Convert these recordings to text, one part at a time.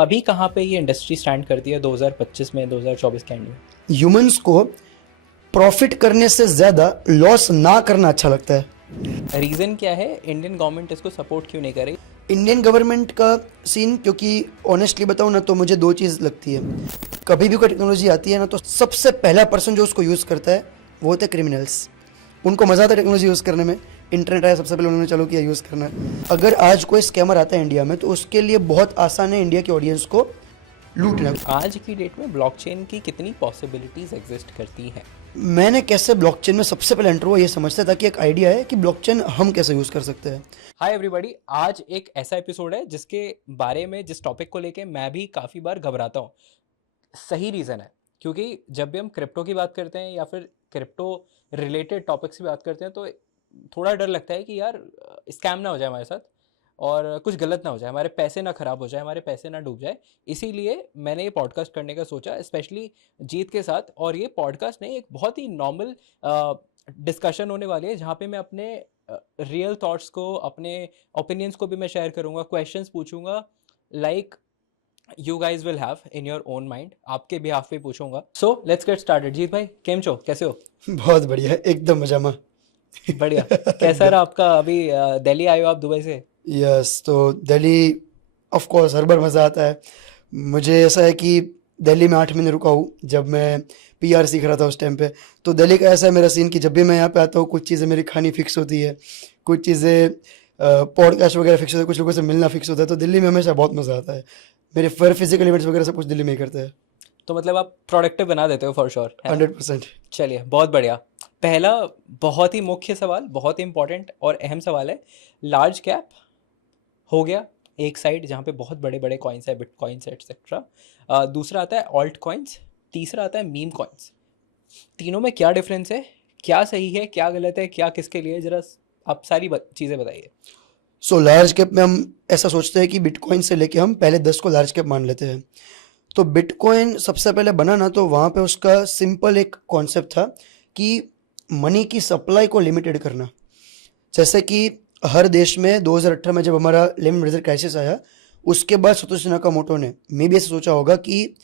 अभी कहाँ पे ये इंडस्ट्री स्टैंड करती है 2025 में, 2024 के एंड में? ह्यूमंस को प्रॉफिट करने से ज़्यादा लॉस ना करना अच्छा लगता है। रीज़न क्या है? इंडियन गवर्नमेंट इसको सपोर्ट क्यों नहीं कर रही? इंडियन गवर्नमेंट का सीन, क्योंकि ऑनेस्टली बताऊँ ना तो मुझे दो चीज़ लगती है। कभी भी कोई टेक्नोलॉजी आती है ना तो सबसे पहला पर्सन जो उसको यूज़ करता है वो होते हैं क्रिमिनल्स। उनको मज़ा आता है टेक्नोलॉजी यूज़ करने में। इंटरनेट आया सबसे पहले उन्होंने चालू किया यूज़ करना। अगर आज कोई स्कैमर आता है इंडिया में तो उसके लिए बहुत आसान है इंडिया के ऑडियंस को लूटना। आज की डेट में ब्लॉकचेन की कितनी पॉसिबिलिटीज़ एग्जिस्ट करती हैं? मैंने कैसे ब्लॉकचेन में सबसे पहले एंटर हुआ ये समझता था कि एक आइडिया है कि ब्लॉकचेन हम कैसे यूज़ कर सकते हैं। हाय एवरीबॉडी, आज एक ऐसा एपिसोड है जिसके बारे में, जिस टॉपिक को लेके मैं भी काफ़ी बार घबराता हूँ। सही रीज़न है, क्योंकि जब भी हम क्रिप्टो की बात करते हैं या फिर क्रिप्टो रिलेटेड टॉपिक्स की बात करते हैं तो थोड़ा डर लगता है कि यार स्कैम ना हो जाए हमारे साथ और कुछ गलत ना हो जाए, हमारे पैसे ना ख़राब हो जाए, हमारे पैसे ना डूब जाए। इसीलिए मैंने ये पॉडकास्ट करने का सोचा, स्पेशली जीत के साथ। और ये पॉडकास्ट नहीं, एक बहुत ही नॉर्मल डिस्कशन होने वाली है जहाँ पे मैं अपने रियल थॉट्स को, अपने ओपिनियंस को भी मैं शेयर करूँगा, क्वेश्चंस पूछूंगा, like you guys will have in your own mind. आपके बिहाफ पे पूछूंगा। So let's get started. Jeet भाई, केम छो, कैसे हो? बहुत बढ़िया, एकदम मजा में। बढ़िया। कैसा रहा आपका अभी दिल्ली आए हो आप दुबई से? यस, तो दिल्ली ऑफ कोर्स हर बार मज़ा आता है। मुझे ऐसा है कि दिल्ली में 8 महीने रुका हूँ जब मैं पीआर सीख रहा था उस टाइम पे। तो दिल्ली का ऐसा है मेरा सीन कि जब भी मैं यहाँ पे आता हूँ कुछ चीज़ें मेरी खानी फिक्स होती है, कुछ चीज़ें पॉडकास्ट वगैरह फिक्स होता है, कुछ लोगों से मिलना फिक्स होता है। तो दिल्ली में हमेशा बहुत मज़ा आता है। मेरे फिजिकल इवेंट्स वगैरह सब कुछ दिल्ली में ही करते हैं। तो मतलब आप प्रोडक्टिव बना देते हो फॉर श्योर, है ना? 100%। चलिए, बहुत बढ़िया। पहला बहुत ही मुख्य सवाल, बहुत ही इंपॉर्टेंट और अहम सवाल है। लार्ज कैप हो गया एक साइड जहाँ पे बहुत बड़े बड़े कॉइन्स है, बिटकॉइंस एक्सेट्रा। दूसरा आता है ऑल्ट कॉइन्स, तीसरा आता है मीम कॉइन्स। तीनों में क्या डिफरेंस है, क्या सही है, क्या गलत है, क्या किसके लिए, जरा आप सारी चीज़ें बताइए। सो लार्ज कैप में हम ऐसा सोचते हैं कि बिटकॉइन से लेके हम पहले 10 को लार्ज कैप मान लेते हैं। तो बिटकॉइन सबसे पहले बना ना तो वहाँ पे उसका सिंपल एक कॉन्सेप्ट था कि मनी की सप्लाई को लिमिटेड करना। जैसे कि हर देश में 2018 में जब हमारा लेमन ब्रदर क्राइसिस आया उसके बाद सतोशी नाकामोटो ने मे भी ऐसा सोचा होगा कि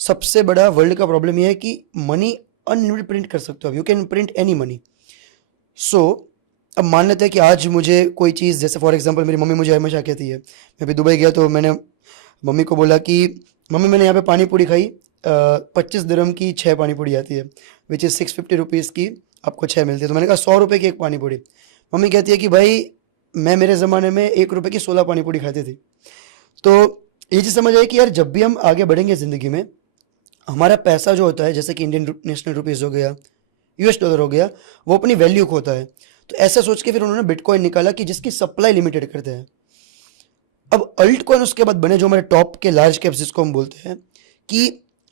सबसे बड़ा वर्ल्ड का प्रॉब्लम यह है कि मनी अनलिमिटेड प्रिंट कर सकते हो, you can print any money. So अब मान लेते हैं कि आज मुझे कोई चीज़, जैसे फॉर एग्जांपल मेरी मम्मी मुझे हमेशा कहती है, मैं भी दुबई गया तो मैंने मम्मी को बोला कि मम्मी मैंने यहाँ पे पानी पूरी खाई, 25 दिरहम की 6 पानी पूरी आती है, विच इज़ 650 रुपीज़ की आपको 6 मिलती है। तो मैंने कहा 100 रुपये की एक पानी पूरी। मम्मी कहती है कि भाई मैं मेरे ज़माने में 1 रुपये की 16 पानी पूरी खाती थी। तो ये चीज़ समझ आई कि यार जब भी हम आगे बढ़ेंगे ज़िंदगी में, हमारा पैसा जो होता है, जैसे कि इंडियन नेशनल रुपीज़ हो गया, यूएस डॉलर हो गया, वो अपनी वैल्यू खोता है। तो ऐसा सोच के फिर उन्होंने बिटकॉइन निकाला कि जिसकी सप्लाई लिमिटेड करते हैं। अब अल्ट कॉइन उसके बाद बने जो हमारे टॉप के लार्ज कैप्स जिसको हम बोलते हैं। कि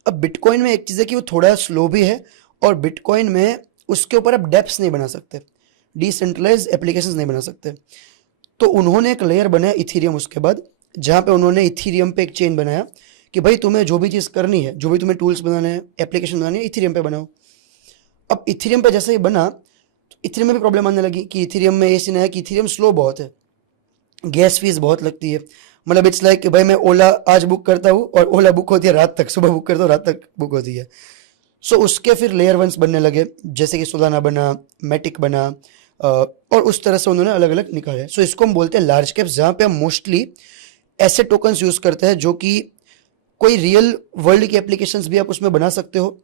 अब बिटकॉइन में एक चीज़ है कि वो थोड़ा स्लो भी है और बिटकॉइन में उसके ऊपर आप डेप्स नहीं बना सकते, डिसेंट्रलाइज एप्लीकेशंस नहीं बना सकते। तो उन्होंने एक लेयर बनाया इथीरियम उसके बाद, जहाँ पे उन्होंने इथीरियम पे एक चेन बनाया कि भाई तुम्हें जो भी चीज़ करनी है, जो भी तुम्हें टूल्स बनाने हैं, एप्लीकेशन बनानी है, इथीरियम पे बनाओ। अब इथीरियम पे जैसे ही बना तो इथीरियम में भी प्रॉब्लम आने लगी कि इथीरियम में ये सीन है कि इथीरियम स्लो बहुत है, गैस फीस बहुत लगती है। मतलब इट्स लाइक कि भाई मैं ओला आज बुक करता हूँ और ओला बुक होती है रात तक, सुबह बुक करता हूँ रात तक बुक होती है। सो उसके फिर लेयर वंस बनने लगे, जैसे कि सोलाना बना, मैटिक बना, और उस तरह से उन्होंने अलग अलग निकाले। सो इसको हम बोलते हैं लार्ज कैप्स, जहाँ पे हम मोस्टली ऐसे टोकन्स यूज़ करते हैं जो कि कोई रियल वर्ल्ड की एप्लीकेशंस भी आप उसमें बना सकते हो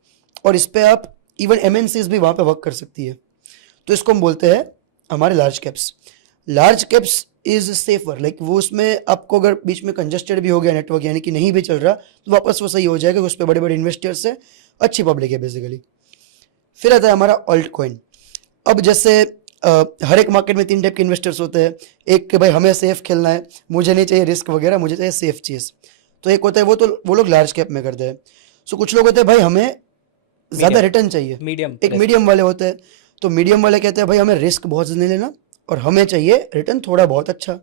और इस पर आप इवन एमएनसीज भी वहाँ पे वर्क कर सकती है। तो इसको हम बोलते हैं हमारे large caps. Large caps is safer, like वो उसमें आपको अगर बीच में कंजेस्टेड भी हो गया नेटवर्क, यानी कि नहीं भी चल रहा, तो वापस वो सही हो जाएगा। उस पर बड़े बड़े इन्वेस्टर्स है, अच्छी पब्लिक है बेसिकली। फिर आता है हमारा ऑल्ट कॉइन। अब जैसे हर एक मार्केट में 3 टाइप के इन्वेस्टर्स होते हैं। एक कि भाई हमें सेफ खेलना है, मुझे नहीं चाहिए रिस्क वगैरह, मुझे चाहिए सेफ चीज़। तो एक होता है वो लोग लार्ज कैप में करते हैं। सो कुछ लोग होते हैं भाई हमें ज़्यादा रिटर्न चाहिए, मीडियम एक मीडियम वाले होते हैं। तो मीडियम वाले कहते हैं भाई हमें रिस्क बहुत नहीं लेना और हमें चाहिए रिटर्न थोड़ा बहुत अच्छा।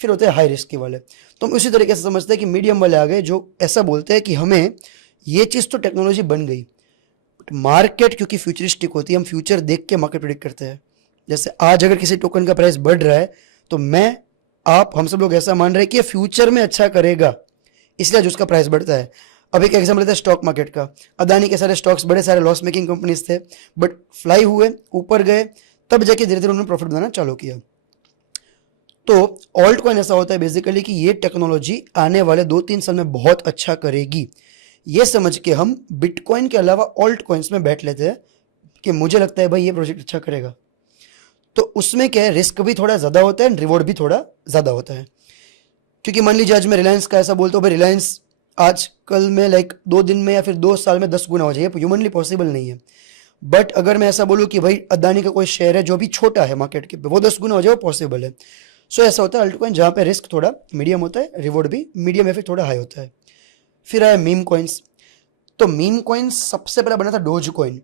फिर होते हैं हाई रिस्क के वाले। तो हम उसी तरीके से समझते हैं कि मीडियम वाले आ गए जो ऐसा बोलते हैं कि हमें ये चीज़ तो टेक्नोलॉजी बन गई, बट मार्केट क्योंकि फ्यूचरिस्टिक होती है, हम फ्यूचर देख के मार्केट प्रेडिक्ट करते हैं। जैसे आज अगर किसी टोकन का प्राइस बढ़ रहा है तो मैं, आप, हम सब लोग ऐसा मान रहे हैं कि ये फ्यूचर में अच्छा करेगा, इसलिए आज उसका प्राइस बढ़ता है। अब एक एग्जाम्पल लेते हैं स्टॉक मार्केट का। अदानी के सारे स्टॉक्स बड़े सारे लॉस मेकिंग कंपनीज थे, बट फ्लाई हुए, ऊपर गए, तब जाके धीरे धीरे उन्होंने प्रॉफिट बनाना चालू किया। तो ऑल्ट कॉइन ऐसा होता है बेसिकली कि ये टेक्नोलॉजी आने वाले 2-3 साल में बहुत अच्छा करेगी, ये समझ के हम बिटकॉइन के अलावा ऑल्ट कॉइन्स में बैठ लेते हैं कि मुझे लगता है भाई ये प्रोजेक्ट अच्छा करेगा। तो उसमें क्या है, रिस्क भी थोड़ा ज़्यादा होता है एंड रिवॉर्ड भी थोड़ा ज़्यादा होता है। क्योंकि मान लीजिए आज मैं रिलायंस का ऐसा बोलता हूँ, भाई रिलायंस आज कल में लाइक 2 दिन में या फिर 2 साल में 10 गुना हो जाए, ह्यूमनली पॉसिबल नहीं है। बट अगर मैं ऐसा बोलूँ कि भाई अदानी का कोई शेयर है जो भी छोटा है मार्केट के, वो 10 गुना हो जाए, वो पॉसिबल है। सो ऐसा होता है अल्टकॉइन, जहाँ पे रिस्क थोड़ा मीडियम होता है, रिवॉर्ड भी मीडियम या फिर थोड़ा हाई होता है। फिर आया मीम कॉइन्स। तो मीम कॉइन्स सबसे पहले बना था डोज कॉइन।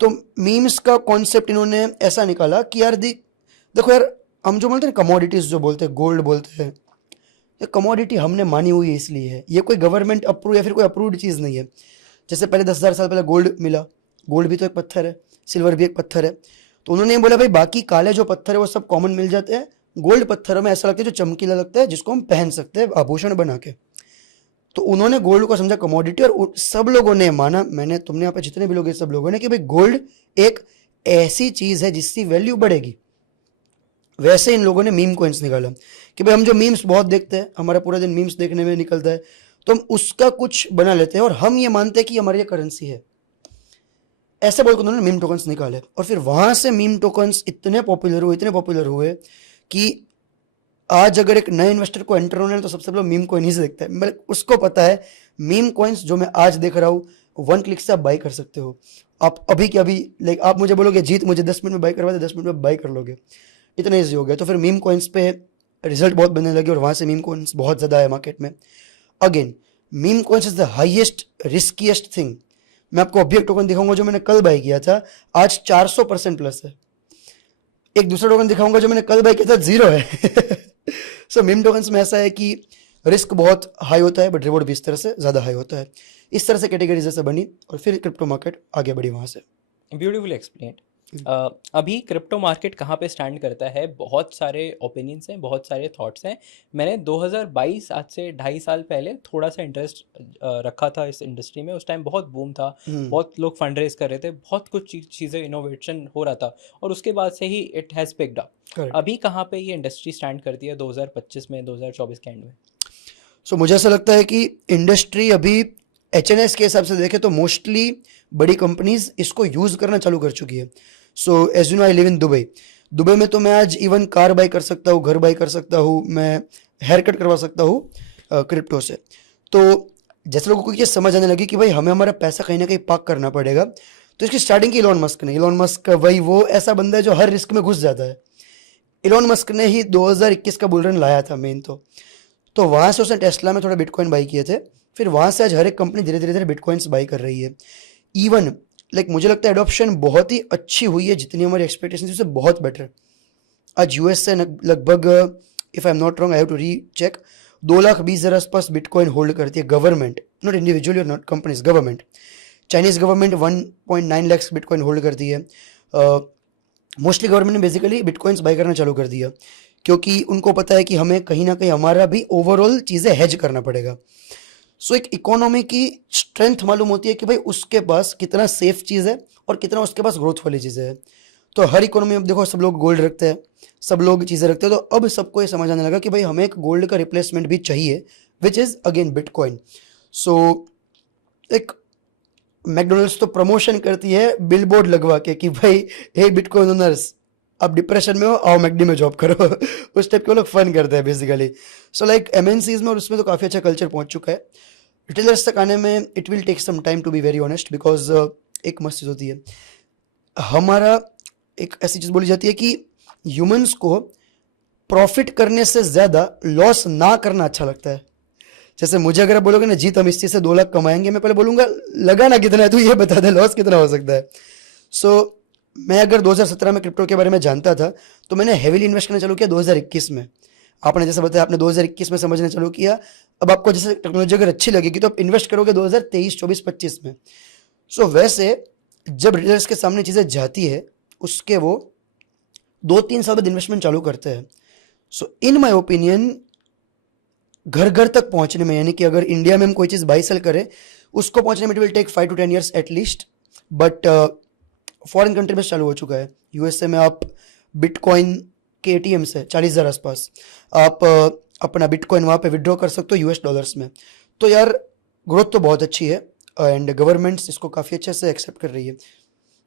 तो मीम्स का कॉन्सेप्ट इन्होंने ऐसा निकाला कि यार देखो यार, हम जो बोलते हैं कमोडिटीज जो बोलते हैं, गोल्ड बोलते हैं, ये कमोडिटी हमने मानी हुई है इसलिए है, ये कोई गवर्नमेंट अप्रूव या फिर कोई अप्रूव्ड चीज़ नहीं है। जैसे पहले 10,000 साल पहले गोल्ड मिला, गोल्ड भी तो एक पत्थर है, सिल्वर भी एक पत्थर है। तो उन्होंने बोला भाई बाकी काले जो पत्थर है वो सब कॉमन मिल जाते हैं, गोल्ड पत्थरों में ऐसा लगता है जो चमकीला लगता है, जिसको हम पहन सकते हैं आभूषण बना के। तो उन्होंने गोल्ड को समझा कमोडिटी, और सब लोगों ने माना, मैंने तुमने यहाँ पे जितने भी लोग हैं सब लोगों ने, कि भाई गोल्ड एक ऐसी चीज़ है जिसकी वैल्यू बढ़ेगी। वैसे इन लोगों ने मीम कॉइन्स निकाला कि भाई हम जो मीम्स बहुत देखते हैं, हमारा पूरा दिन मीम्स देखने में निकलता है, तो हम उसका कुछ बना लेते हैं और हम ये मानते हैं कि हमारी ये करेंसी है। ऐसे बोलकर उन्होंने मीम टोकन्स निकाले, और फिर वहां से मीम टोकन्स इतने पॉपुलर हुए कि आज अगर एक नए इन्वेस्टर को एंटर होना है तो सबसे पहले मीम कॉइन ही से देखता है। मतलब उसको पता है मीम कॉइन्स जो मैं आज देख रहा हूँ 1 क्लिक से आप बाई कर सकते हो। आप अभी के अभी लाइक आप मुझे बोलोगे जीत मुझे 10 मिनट में बाई करवा दे, 10 मिनट में बाई कर लोगे, इतना ईजी हो गया। तो फिर मीम कॉइन्स पे रिजल्ट बहुत बनने लगे और वहाँ से मीम कॉइन्स बहुत ज़्यादा है मार्केट में। Again meme coins is the highest riskiest thing. मैं आपको अभी एक टोकन दिखाऊंगा जो मैंने कल बाई किया था, आज 400% प्लस है। एक दूसरा टोकन दिखाऊंगा जो मैंने कल बाई किया था, 0 है। सो मीम टोकन्स में ऐसा है कि रिस्क बहुत हाई होता है बट रिवॉर्ड भी इस तरह से ज़्यादा हाई होता है। इस तरह से कैटेगरीज जैसे बनी और फिर क्रिप्टो मार्केट आगे बढ़ी वहाँ से। Beautiful explain. अभी क्रिप्टो मार्केट कहाँ पे स्टैंड करता है, बहुत सारे ओपिनियंस हैं, बहुत सारे थॉट्स हैं। मैंने 2022 आज से 2.5 साल पहले थोड़ा सा इंटरेस्ट रखा था इस इंडस्ट्री में। उस टाइम बहुत बूम था, बहुत लोग फंड रेज कर रहे थे, बहुत कुछ चीज़ें इनोवेशन हो रहा था, और उसके बाद से ही it has picked up. Correct. अभी कहाँ पे ये इंडस्ट्री स्टैंड करती है 2025 में, 2024 के एंड में? सो मुझे ऐसा लगता है कि इंडस्ट्री अभी एच.एन.एस के हिसाब से देखें तो मोस्टली बड़ी कंपनीज इसको यूज़ करना चालू कर चुकी है। So as you know I live in Dubai. Dubai में तो मैं आज इवन कार बाई कर सकता हूँ, घर बाई कर सकता हूँ, मैं हेयर कट करवा सकता हूँ क्रिप्टो से। तो जैसे लोगों को ये समझ आने लगी कि भाई हमें हमारा पैसा कहीं ना कहीं पार्क करना पड़ेगा, तो इसकी स्टार्टिंग की इलॉन मस्क ने। इलॉन मस्क वही वो ऐसा बंदा है जो हर रिस्क में घुस जाता है। इलॉन मस्क ने ही 2021 का बुल रन लाया था मेन तो वहाँ से उसने टेस्ला में थोड़ा बिटकॉइन बाई किए थे। फिर वहाँ से आज हर एक कंपनी धीरे धीरे बिटकॉइंस बाई कर रही है। इवन लाइक मुझे लगता है एडॉप्शन बहुत ही अच्छी हुई है, जितनी हमारी एक्सपेक्टेशन थी उससे बहुत बेटर। आज यूएस से लगभग, if I am not wrong, I have to recheck, 2,20,000 आसपास बिटकॉइन होल्ड करती है गवर्नमेंट, नॉट इंडिविजुअली और not companies, government. Chinese government 1.9 lakh bitcoin hold करती है। मोस्टली गवर्नमेंट ने बेसिकली बिटकॉइंस बाई करना चालू कर दिया, क्योंकि उनको पता है कि हमें कहीं ना कहीं हमारा भी ओवरऑल चीज़ें हेज करना पड़ेगा। सो एक इकोनॉमी की स्ट्रेंथ मालूम होती है कि भाई उसके पास कितना सेफ चीज़ है और कितना उसके पास ग्रोथ वाली चीज़ें है। तो हर इकोनॉमी में देखो सब लोग गोल्ड रखते हैं, सब लोग चीज़ें रखते हैं, तो अब सबको ये समझ आने लगा कि भाई हमें एक गोल्ड का रिप्लेसमेंट भी चाहिए, विच इज़ अगेन बिटकॉइन। सो एक मैकडोनल्ड्स तो प्रमोशन करती है बिलबोर्ड लगवा के कि भाई हे बिटकॉइन ओनर्स, आप डिप्रेशन में हो, आओ मैकडी में जॉब करो। उस टाइप के वो लोग फन करते हैं बेसिकली। सो लाइक एमएनसीज में और उसमें तो काफ़ी अच्छा कल्चर पहुंच चुका है। रिटेलर्स तक आने में it will take some time to be very honest, because एक मस्त चीज़ होती है, हमारा एक ऐसी चीज़ बोली जाती है कि ह्यूमंस को प्रॉफिट करने से ज़्यादा लॉस ना करना अच्छा लगता है। जैसे मुझे अगर आप बोलोगे ना जीत हम इस चीज़ से 2 लाख कमाएंगे, मैं पहले बोलूँगा लगाना कितना है, तो ये बता दे लॉस कितना हो सकता है। सो मैं अगर 2017 में क्रिप्टो के बारे में जानता था तो मैंने हेवीली इन्वेस्ट करना चालू किया 2021 में। आपने जैसे बताया आपने 2021 में समझना चालू किया, अब आपको जैसे टेक्नोलॉजी अगर अच्छी लगेगी तो आप इन्वेस्ट करोगे 2023, 24, 25 में। सो वैसे जब रिटेलर्स के सामने चीज़ें जाती है उसके वो 2-3 साल बाद इन्वेस्टमेंट चालू करते हैं। सो इन माई ओपिनियन घर घर तक पहुंचने में, यानी कि अगर इंडिया में हम कोई चीज़ बाई सेल करें उसको पहुंचने में it will take 5 to 10 years at least, but foreign country में चालू हो चुका है। यूएसए में आप बिटकॉइन के एटीएम से 40,000 आसपास आप अपना बिटकॉइन वहाँ पे विड्रॉ कर सकते हो यूएस डॉलर्स में। तो यार ग्रोथ तो बहुत अच्छी है एंड गवर्नमेंट्स इसको काफ़ी अच्छे से एक्सेप्ट कर रही है।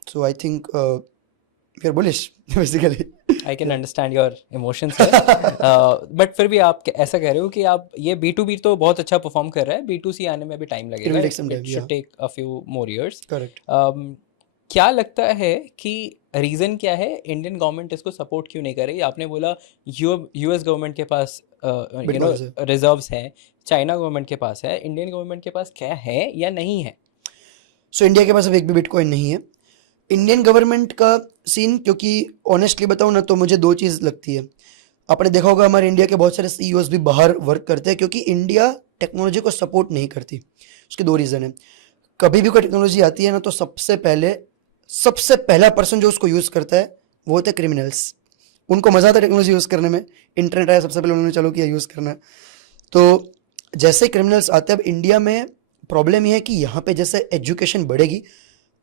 So I think we are bullish basically. I can understand your emotions but फिर भी आप ऐसा कह रहे हो कि आप ये B2B तो बहुत अच्छा परफॉर्म कर रहा है, B2C आने में भी टाइम लगेगा, take some time, it should yeah. Take a few more years. Correct. क्या लगता है कि रीज़न क्या है इंडियन गवर्नमेंट इसको सपोर्ट क्यों नहीं कर रही? आपने बोला यूएस गवर्नमेंट के पास Bitcoins है। रिजर्व्स हैं, चाइना गवर्नमेंट के पास है, इंडियन गवर्नमेंट के पास क्या है या नहीं है? सो इंडिया के पास अब एक भी बिटकॉइन नहीं है। इंडियन गवर्नमेंट का सीन, क्योंकि ऑनेस्टली बताऊँ ना तो मुझे दो चीज़ लगती है। आपने देखा होगा हमारे इंडिया के बहुत सारे सीईओज भी बाहर वर्क करते हैं क्योंकि इंडिया टेक्नोलॉजी को सपोर्ट नहीं करती। उसके दो रीज़न है। कभी भी कोई टेक्नोलॉजी आती है ना तो सबसे पहला पर्सन जो उसको यूज़ करता है वो होते हैं क्रिमिनल्स। उनको मज़ा आता है टेक्नोलॉजी यूज़ करने में, इंटरनेट आया सबसे पहले उन्होंने चालू किया यूज़ करना। तो जैसे क्रिमिनल्स आते हैं, अब इंडिया में प्रॉब्लम यह है कि यहाँ पे जैसे एजुकेशन बढ़ेगी,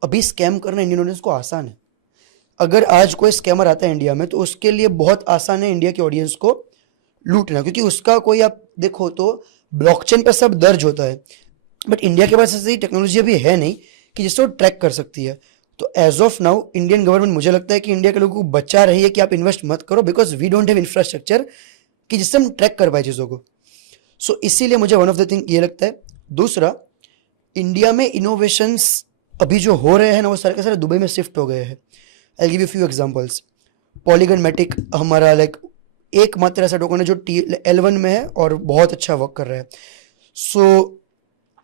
अभी स्कैम करना इंडियन ऑडियंस को आसान है। अगर आज कोई स्कैमर आता है इंडिया में तो उसके लिए बहुत आसान है इंडिया के ऑडियंस को लूटना, क्योंकि उसका कोई आप देखो तो ब्लॉकचेन पे सब दर्ज होता है, बट इंडिया के पास ऐसी टेक्नोलॉजी अभी है नहीं कि जिससे वो ट्रैक कर सकती है। तो as of now Indian government मुझे लगता है कि इंडिया के लोगों को बचा रही है कि आप इन्वेस्ट मत करो, because we don't have infrastructure कि जिससे हम ट्रैक कर पाए चीज़ों को। सो इसीलिए मुझे वन ऑफ द थिंग ये लगता है। दूसरा, इंडिया में इनोवेशंस अभी जो हो रहे हैं ना वो सारे के सारे दुबई में शिफ्ट हो गए हैं। I give you few examples. Polygon Matic हमारा लाइक एकमात्र ऐसा टोकन है जो L1 में है और बहुत अच्छा वर्क कर रहा है। सो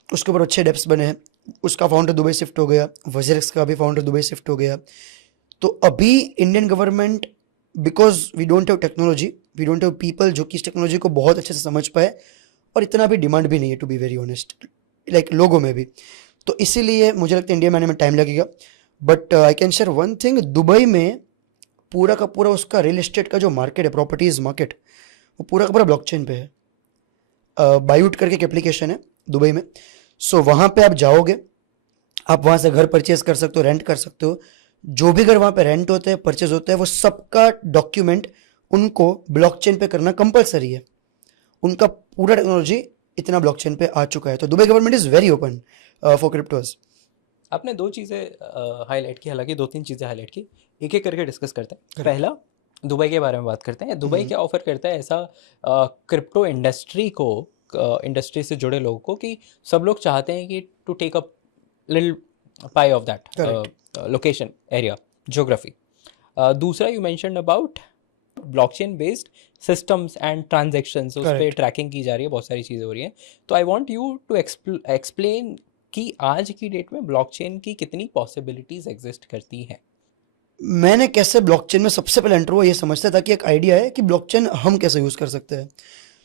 उसके ऊपर अच्छे डेप्स बने हैं। उसका फाउंडर दुबई शिफ्ट हो गया, वजीरिक्स का भी फाउंडर दुबई शिफ्ट हो गया। तो अभी Indian government, because we don't have technology, we don't have people जो कि इस टेक्नोलॉजी को बहुत अच्छे से समझ पाए, और इतना भी डिमांड भी नहीं है to be very honest, like लोगों में भी। तो इसीलिए मुझे लगता है इंडिया में आने में टाइम लगेगा। But I can share one thing, Dubai में पूरा का पूरा उसका रियल एस्टेट का जो मार्केट है, प्रॉपर्टीज मार्केट, वो पूरा का पूरा ब्लॉकचेन पे है। बायूट करके एक एप्लीकेशन है दुबई में। सो वहाँ पे आप जाओगे, आप वहाँ से घर परचेज कर सकते हो, रेंट कर सकते हो। जो भी घर वहाँ पे रेंट होते हैं, परचेज होता है, वो सबका डॉक्यूमेंट उनको ब्लॉकचेन पे करना कंपलसरी है। उनका पूरा टेक्नोलॉजी इतना ब्लॉकचेन पे आ चुका है। तो Dubai government is very open for cryptos. आपने दो चीज़ें हाईलाइट की, हालांकि दो तीन चीज़ें हाईलाइट की, एक एक करके डिस्कस करते हैं। पहला, दुबई के बारे में बात करते हैं। दुबई क्या ऑफर करता है ऐसा क्रिप्टो इंडस्ट्री को, इंडस्ट्री से जुड़े लोगों को, कि सब लोग चाहते हैं कि to take a little pie of that location, area, geography. दूसरा, you mentioned about blockchain based systems and transactions, उस पर ट्रैकिंग की जा रही है, बहुत सारी चीज़ें हो रही हैं। तो I want you to explain कि आज की डेट में ब्लॉकचेन की कितनी पॉसिबिलिटीज एग्जिस्ट करती हैं। मैंने कैसे ब्लॉकचेन में सबसे पहले एंटर हुआ ये समझता था कि एक आइडिया है कि ब्लॉकचेन हम कैसे यूज़ कर सकते हैं।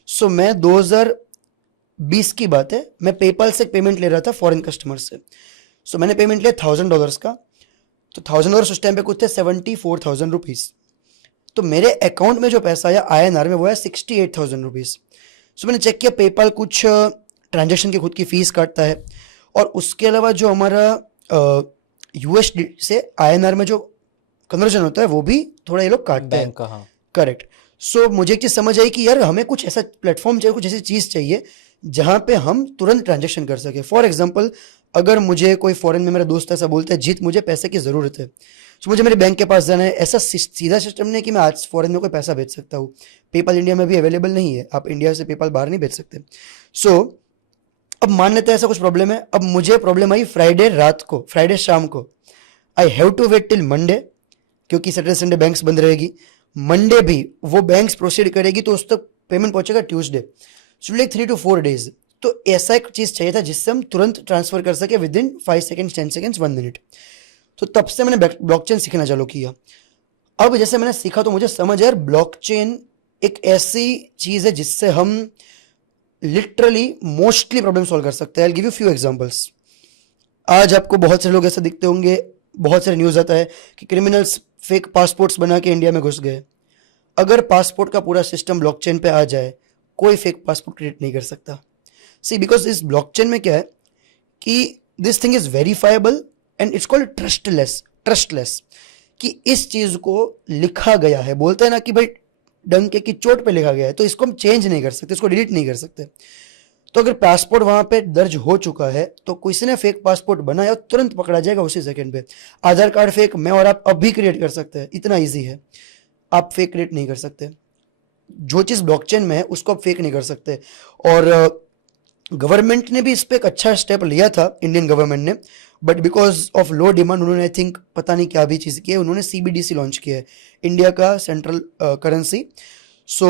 सो मैं 2020 की बात है, मैं पेपाल से एक पेमेंट ले रहा था फॉरेन कस्टमर से। सो मैंने पेमेंट लिया $1,000 का। तो $1,000 उस टाइम पे कुछ थे 74,000 रुपीज़। तो मेरे अकाउंट में जो पैसा आया INR में वो है 68,000 रुपीज़। सो मैंने चेक किया, पेपाल कुछ ट्रांजेक्शन की खुद की फ़ीस काटता है, और उसके अलावा जो हमारा USD से INR में जो कन्वर्जन होता है वो भी थोड़ा ये लोग काटते हैं। बैंक का, हाँ, करेक्ट। सो मुझे एक चीज़ समझ आई कि यार हमें कुछ ऐसा प्लेटफॉर्म चाहिए, कुछ ऐसी चीज़ चाहिए जहाँ पे हम तुरंत ट्रांजेक्शन कर सके। फॉर एग्जांपल, अगर मुझे कोई फॉरेन में मेरा दोस्त ऐसा बोलता है, जीत मुझे पैसे की ज़रूरत है, तो मुझे मेरे बैंक के पास जाना है। ऐसा सीधा सिस्टम नहीं कि मैं आज फॉरेन में कोई पैसा भेज सकता हूँ। पेपाल इंडिया में भी अवेलेबल नहीं है, आप इंडिया से पेपाल बाहर नहीं भेज सकते। सो अब मान लेते हैं ऐसा कुछ प्रॉब्लम है। अब मुझे प्रॉब्लम आई फ्राइडे रात को, फ्राइडे शाम को। I have to wait till Monday, क्योंकि सैटरडे संडे बैंक्स बंद रहेगी। मंडे भी वो बैंक्स प्रोसीड करेगी तो उस तक पेमेंट पहुंचेगा Tuesday. So like 3 to 4 days। तो ऐसा एक चीज़ चाहिए था जिससे हम तुरंत ट्रांसफर कर सके with in 5 seconds, 10 seconds, 1 minute। तो तब से मैंने ब्लॉकचेन सीखना चालू किया। अब जैसे मैंने सीखा तो मुझे समझ आया, ब्लॉकचेन एक ऐसी चीज़ है जिससे हम लिटरली मोस्टली प्रॉब्लम सॉल्व कर सकते हैं। I give you few examples. आज आपको बहुत से लोग ऐसे दिखते होंगे, बहुत सारे न्यूज़ आता है कि क्रिमिनल्स फेक पासपोर्ट्स बना के इंडिया में घुस गए। अगर पासपोर्ट का पूरा सिस्टम ब्लॉकचेन पे आ जाए, कोई फेक पासपोर्ट क्रिएट नहीं कर सकता। सी बिकॉज इस ब्लॉकचेन में क्या है कि this thing is verifiable and it's called trustless, कि इस चीज को लिखा गया है, बोलते हैं ना कि भाई डंके की चोट पे लिखा गया है, तो इसको हम चेंज नहीं कर सकते, इसको डिलीट नहीं कर सकते। तो अगर पासपोर्ट वहां पे दर्ज हो चुका है तो किसी ने फेक पासपोर्ट बनाया तुरंत पकड़ा जाएगा उसी सेकंड पे। आधार कार्ड फेक मैं और आप अभी क्रिएट कर सकते हैं, इतना इजी है। आप फेक क्रिएट नहीं कर सकते, जो चीज ब्लॉकचेन में है उसको आप फेक नहीं कर सकते। और गवर्नमेंट ने भी इस पर एक अच्छा स्टेप लिया था, इंडियन गवर्नमेंट ने, but because of low demand उन्होंने आई थिंक पता नहीं क्या भी चीज़ की है, उन्होंने CBDC लॉन्च किया है, इंडिया का सेंट्रल करेंसी। सो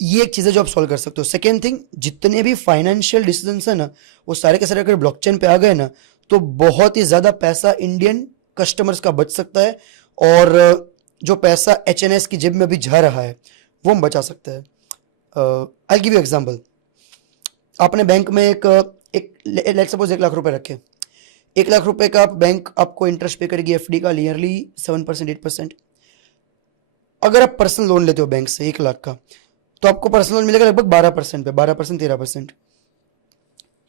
ये एक चीज़ है जो आप सॉल्व कर सकते हो। सेकेंड थिंग, जितने भी फाइनेंशियल डिसीजंस है ना वो सारे के सारे अगर ब्लॉकचेन पे आ गए ना तो बहुत ही ज़्यादा पैसा इंडियन कस्टमर्स का बच सकता है, और जो पैसा HNS की जेब में अभी जा रहा है वो हम बचा सकते हैं। I give you example. आपने बैंक में एक लेट्स सपोज 1 लाख रुपए रखे, 1 लाख रुपए का बैंक आपको इंटरेस्ट पे करेगी FD का नियरली 7% 8%। अगर आप पर्सनल लोन लेते हो बैंक से 1 लाख का तो आपको पर्सनल लोन मिलेगा लगभग 12% पे, 12% 13%।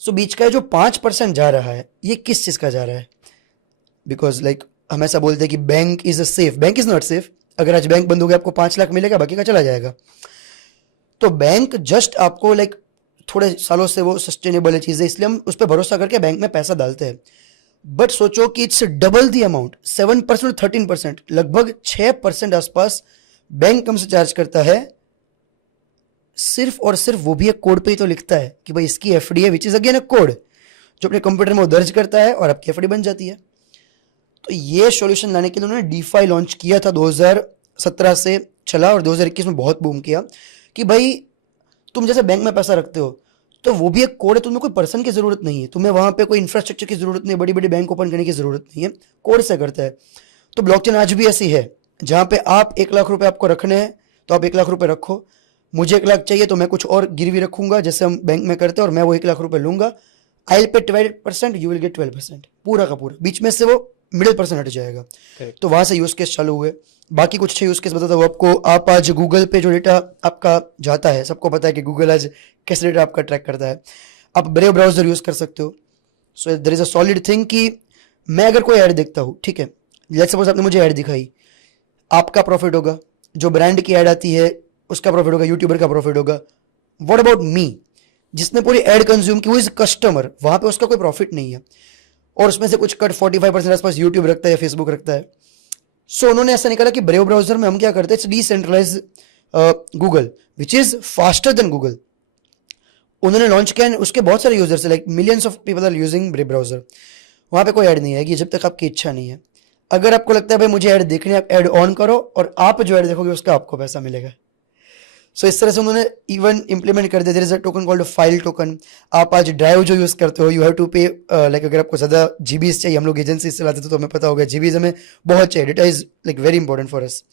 सो बीच का जो 5% जा रहा है ये किस चीज का जा रहा है? बिकॉज लाइक हम ऐसा बोलते हैं कि bank is a safe, bank is not safe. अगर आज बैंक बंद हो गया आपको 5 लाख मिलेगा, बाकी का चला जाएगा। तो बैंक जस्ट आपको लाइक थोड़े सालों से वो सस्टेनेबल है चीज़ है, इसलिए हम उस पर भरोसा करके बैंक में पैसा डालते हैं। बट सोचो कि इट्स डबल दी अमाउंट, 7% 13%, लगभग 6% आसपास बैंक हमसे चार्ज करता है, सिर्फ और सिर्फ वो भी एक कोड पे ही तो लिखता है कि भाई इसकी FD है, which is again a code जो अपने कंप्यूटर में वो दर्ज करता है और आपकी FD बन जाती है। तो ये सॉल्यूशन लाने के लिए उन्होंने DeFi लॉन्च किया था, 2017 से चला और 2021 में बहुत बूम किया कि भाई तुम जैसे बैंक में पैसा रखते हो तो वो भी एक कोड है, तुम्हें कोई पर्सन की जरूरत नहीं है, तुम्हें वहां पे कोई इंफ्रास्ट्रक्चर की जरूरत नहीं है, बड़ी बड़ी बैंक ओपन करने की जरूरत नहीं है, कोड से करता है। तो ब्लॉकचेन आज भी ऐसी है जहां पे आप 1 लाख रुपए आपको रखने हैं तो आप 1 लाख रुपए रखो, मुझे 1 लाख चाहिए तो मैं कुछ और गिरवी रखूंगा जैसे हम बैंक में करते हैं, और मैं वो 1 लाख रुपए लूंगा, I will pay 12%, you will get 12%, पूरा का पूरा, बीच में से वो मिडिल पर्सन हट जाएगा। Correct. तो वहां से यूज केस चालू हुए। बाकी कुछ 6 यूज केस बताता हूँ आपको। आप आज गूगल पे जो डेटा आपका जाता है, सबको पता है कि गूगल आज कैसे डेटा आपका ट्रैक करता है। आप ब्रेव ब्राउजर यूज कर सकते हो। So there is a solid thing कि मैं अगर कोई ऐड देखता हूँ, ठीक है, लेट्स सपोज आपने मुझे ऐड दिखाई, आपका प्रॉफिट होगा, जो ब्रांड की ऐड आती है उसका प्रॉफिट होगा, यूट्यूबर का प्रॉफिट होगा। व्हाट अबाउट मी, जिसने पूरी ऐड कंज्यूम की, वो इज कस्टमर, वहां पे उसका कोई प्रॉफिट नहीं है, और उसमें से कुछ कट 45% आसपास यूट्यूब रखता है या फेसबुक रखता है। सो उन्होंने ऐसा निकाला कि ब्रेव ब्राउजर में हम क्या करते हैं, it's decentralize Google which is faster than Google. उन्होंने लॉन्च किया, उसके बहुत सारे यूजर्स है, like millions of people are using Brave browser. वहां पे कोई ऐड नहीं आएगी जब तक आपकी इच्छा नहीं है। अगर आपको लगता है भाई मुझे ऐड देखनी है, आप ऐड ऑन करो और आप जो ऐड देखोगे उसका आपको पैसा मिलेगा। सो इस तरह से उन्होंने इवन इंप्लीमेंट कर दिया। There is a token called file token. आप आज ड्राइव जो यूज करते हो, you have to pay, like अगर आपको ज्यादा जीबीज चाहिए, हम लोग एजेंसी से चलाते थे तो हमें पता होगा जीबीज हमें बहुत चाहिए, data is like very important for us.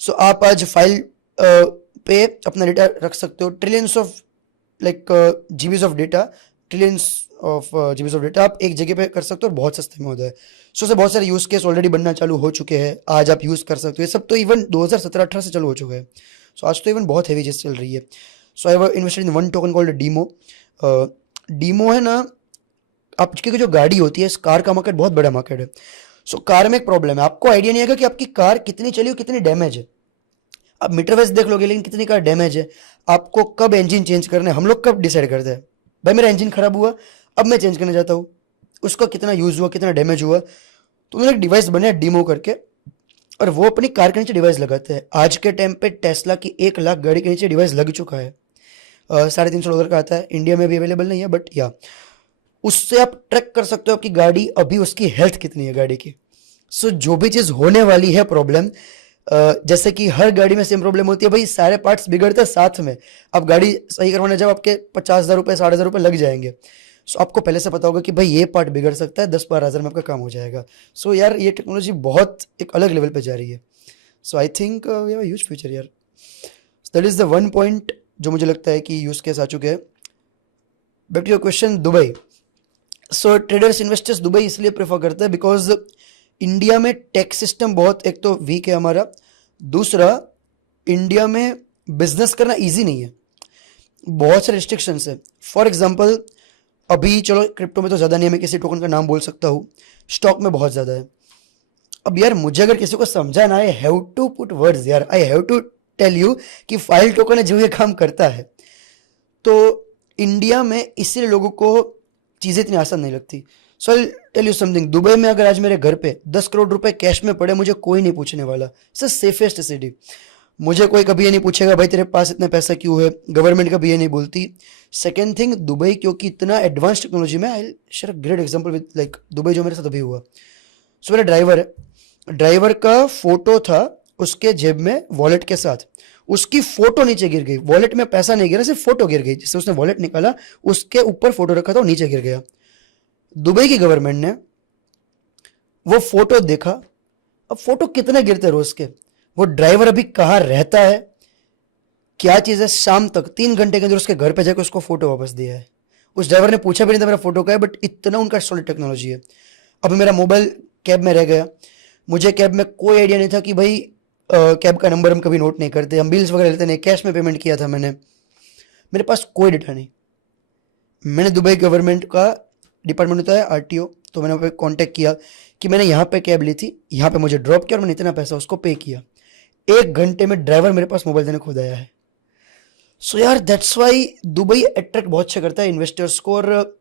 So आप आज फाइल पे अपना डेटा रख सकते हो, trillions of like GBs of data, trillions of GBs of data आप एक जगह पे कर सकते हो और बहुत सस्ते में होता है। सो बहुत सारे यूज केस ऑलरेडी बनना चालू हो चुके हैं, आज आप यूज कर सकते हो। ये सब तो इवन 2017-18 से चालू हो चुका है। सो आज तो इवन बहुत हैवी चीज चल रही है। So I invested in one token called Demo. Demo है ना, आपकी जो गाड़ी होती है, इस कार का मार्केट बहुत बड़ा मार्केट है। सो कार में एक प्रॉब्लम है, आपको आइडिया नहीं आएगा कि आपकी कार कितनी चली और कितनी डैमेज है। आप मीटर वेज देख लोगे लेकिन कितनी कार डैमेज है, आपको कब इंजन चेंज करना है, हम लोग कब डिसाइड करते हैं, भाई मेरा इंजन खराब हुआ अब मैं चेंज करना चाहता हूँ, उसका कितना यूज हुआ, कितना डैमेज हुआ। तो उन्होंने एक डिवाइस बनाया डीमो करके, और वो अपनी कार के नीचे डिवाइस लगाते हैं। आज के टाइम पे टेस्ला की 1 लाख गाड़ी के नीचे डिवाइस लग चुका है। $350 का आता है, इंडिया में भी अवेलेबल नहीं है, बट या उससे आप ट्रैक कर सकते हो आपकी गाड़ी अभी उसकी हेल्थ कितनी है गाड़ी की। सो जो भी चीज़ होने वाली है प्रॉब्लम, जैसे कि हर गाड़ी में सेम प्रॉब्लम होती है भाई, सारे पार्ट्स बिगड़ते हैं साथ में, आप गाड़ी सही करवाने जाओ आपके 50,000 रुपये 60,000 रुपये लग जाएंगे। सो आपको पहले से पता होगा कि भाई ये पार्ट बिगड़ सकता है, 10-12 हज़ार में आपका काम हो जाएगा। सो यार ये टेक्नोलॉजी बहुत एक अलग लेवल पे जा रही है। So I think we have a huge future यार। That is the one point जो मुझे लगता है कि यूज केस आ चुके हैं। Back to your question, Dubai. So traders investors Dubai इसलिए प्रेफर करते हैं बिकॉज इंडिया में टैक्स सिस्टम बहुत एक तो वीक है हमारा, दूसरा इंडिया में बिजनेस करना ईजी नहीं है। बहुत से रिस्ट्रिक्शंस है। फॉर एग्जांपल अभी चलो क्रिप्टो में तो ज़्यादा नहीं है, मैं किसी टोकन का नाम बोल सकता हूँ, स्टॉक में बहुत ज़्यादा है। अब यार मुझे अगर किसी को समझाना, I have to put words यार, I have to tell you कि फाइल टोकन है जो ये काम करता है। तो इंडिया में इसीलिए लोगों को चीज़ें इतनी आसान नहीं लगती। So I tell you something, Dubai में अगर आज मेरे घर पे 10 करोड़ रुपए कैश में पड़े, मुझे कोई नहीं पूछने वाला। It's safest city. मुझे कोई कभी ये नहीं पूछेगा भाई तेरे पास इतना पैसा क्यों है, गवर्नमेंट कभी ये नहीं बोलती। सेकेंड थिंग, दुबई क्योंकि इतना एडवांस टेक्नोलॉजी में, I share a great example with like Dubai जो मेरे साथ अभी हुआ। सो मेरा ड्राइवर है, ड्राइवर का फोटो था उसके जेब में वॉलेट के साथ, उसकी फोटो नीचे गिर गई, वॉलेट में पैसा नहीं गिरा, सिर्फ फोटो गिर गई। जिससे उसने वॉलेट निकाला उसके ऊपर फोटो रखा था, वो नीचे गिर गया। दुबई की गवर्नमेंट ने वो फोटो देखा, अब फोटो कितने गिरते रोज के, वो ड्राइवर अभी कहाँ रहता है, क्या चीज़ है, शाम तक 3 घंटे के अंदर उसके घर पे जाकर उसको फोटो वापस दिया है। उस ड्राइवर ने पूछा भी नहीं था मेरा फोटो का है, बट इतना उनका सॉलिड टेक्नोलॉजी है। अभी मेरा मोबाइल कैब में रह गया, मुझे कैब में कोई आइडिया नहीं था कि भाई कैब का नंबर हम कभी नोट नहीं करते, हम बिल्स वगैरह लेते नहीं, कैश में पेमेंट किया था मैंने, मेरे पास कोई डेटा नहीं। मैंने दुबई गवर्नमेंट का डिपार्टमेंट होता है आरटीओ, तो मैंने वहाँ पे कांटेक्ट किया कि मैंने यहाँ पे कैब ली थी, यहाँ पे मुझे ड्रॉप किया और मैंने इतना पैसा उसको पे किया। 1 घंटे में ड्राइवर मेरे पास मोबाइल देने खुद आया है। सो यार दैट्स वाई दुबई अट्रैक्ट बहुत अच्छा करता है इन्वेस्टर्स को और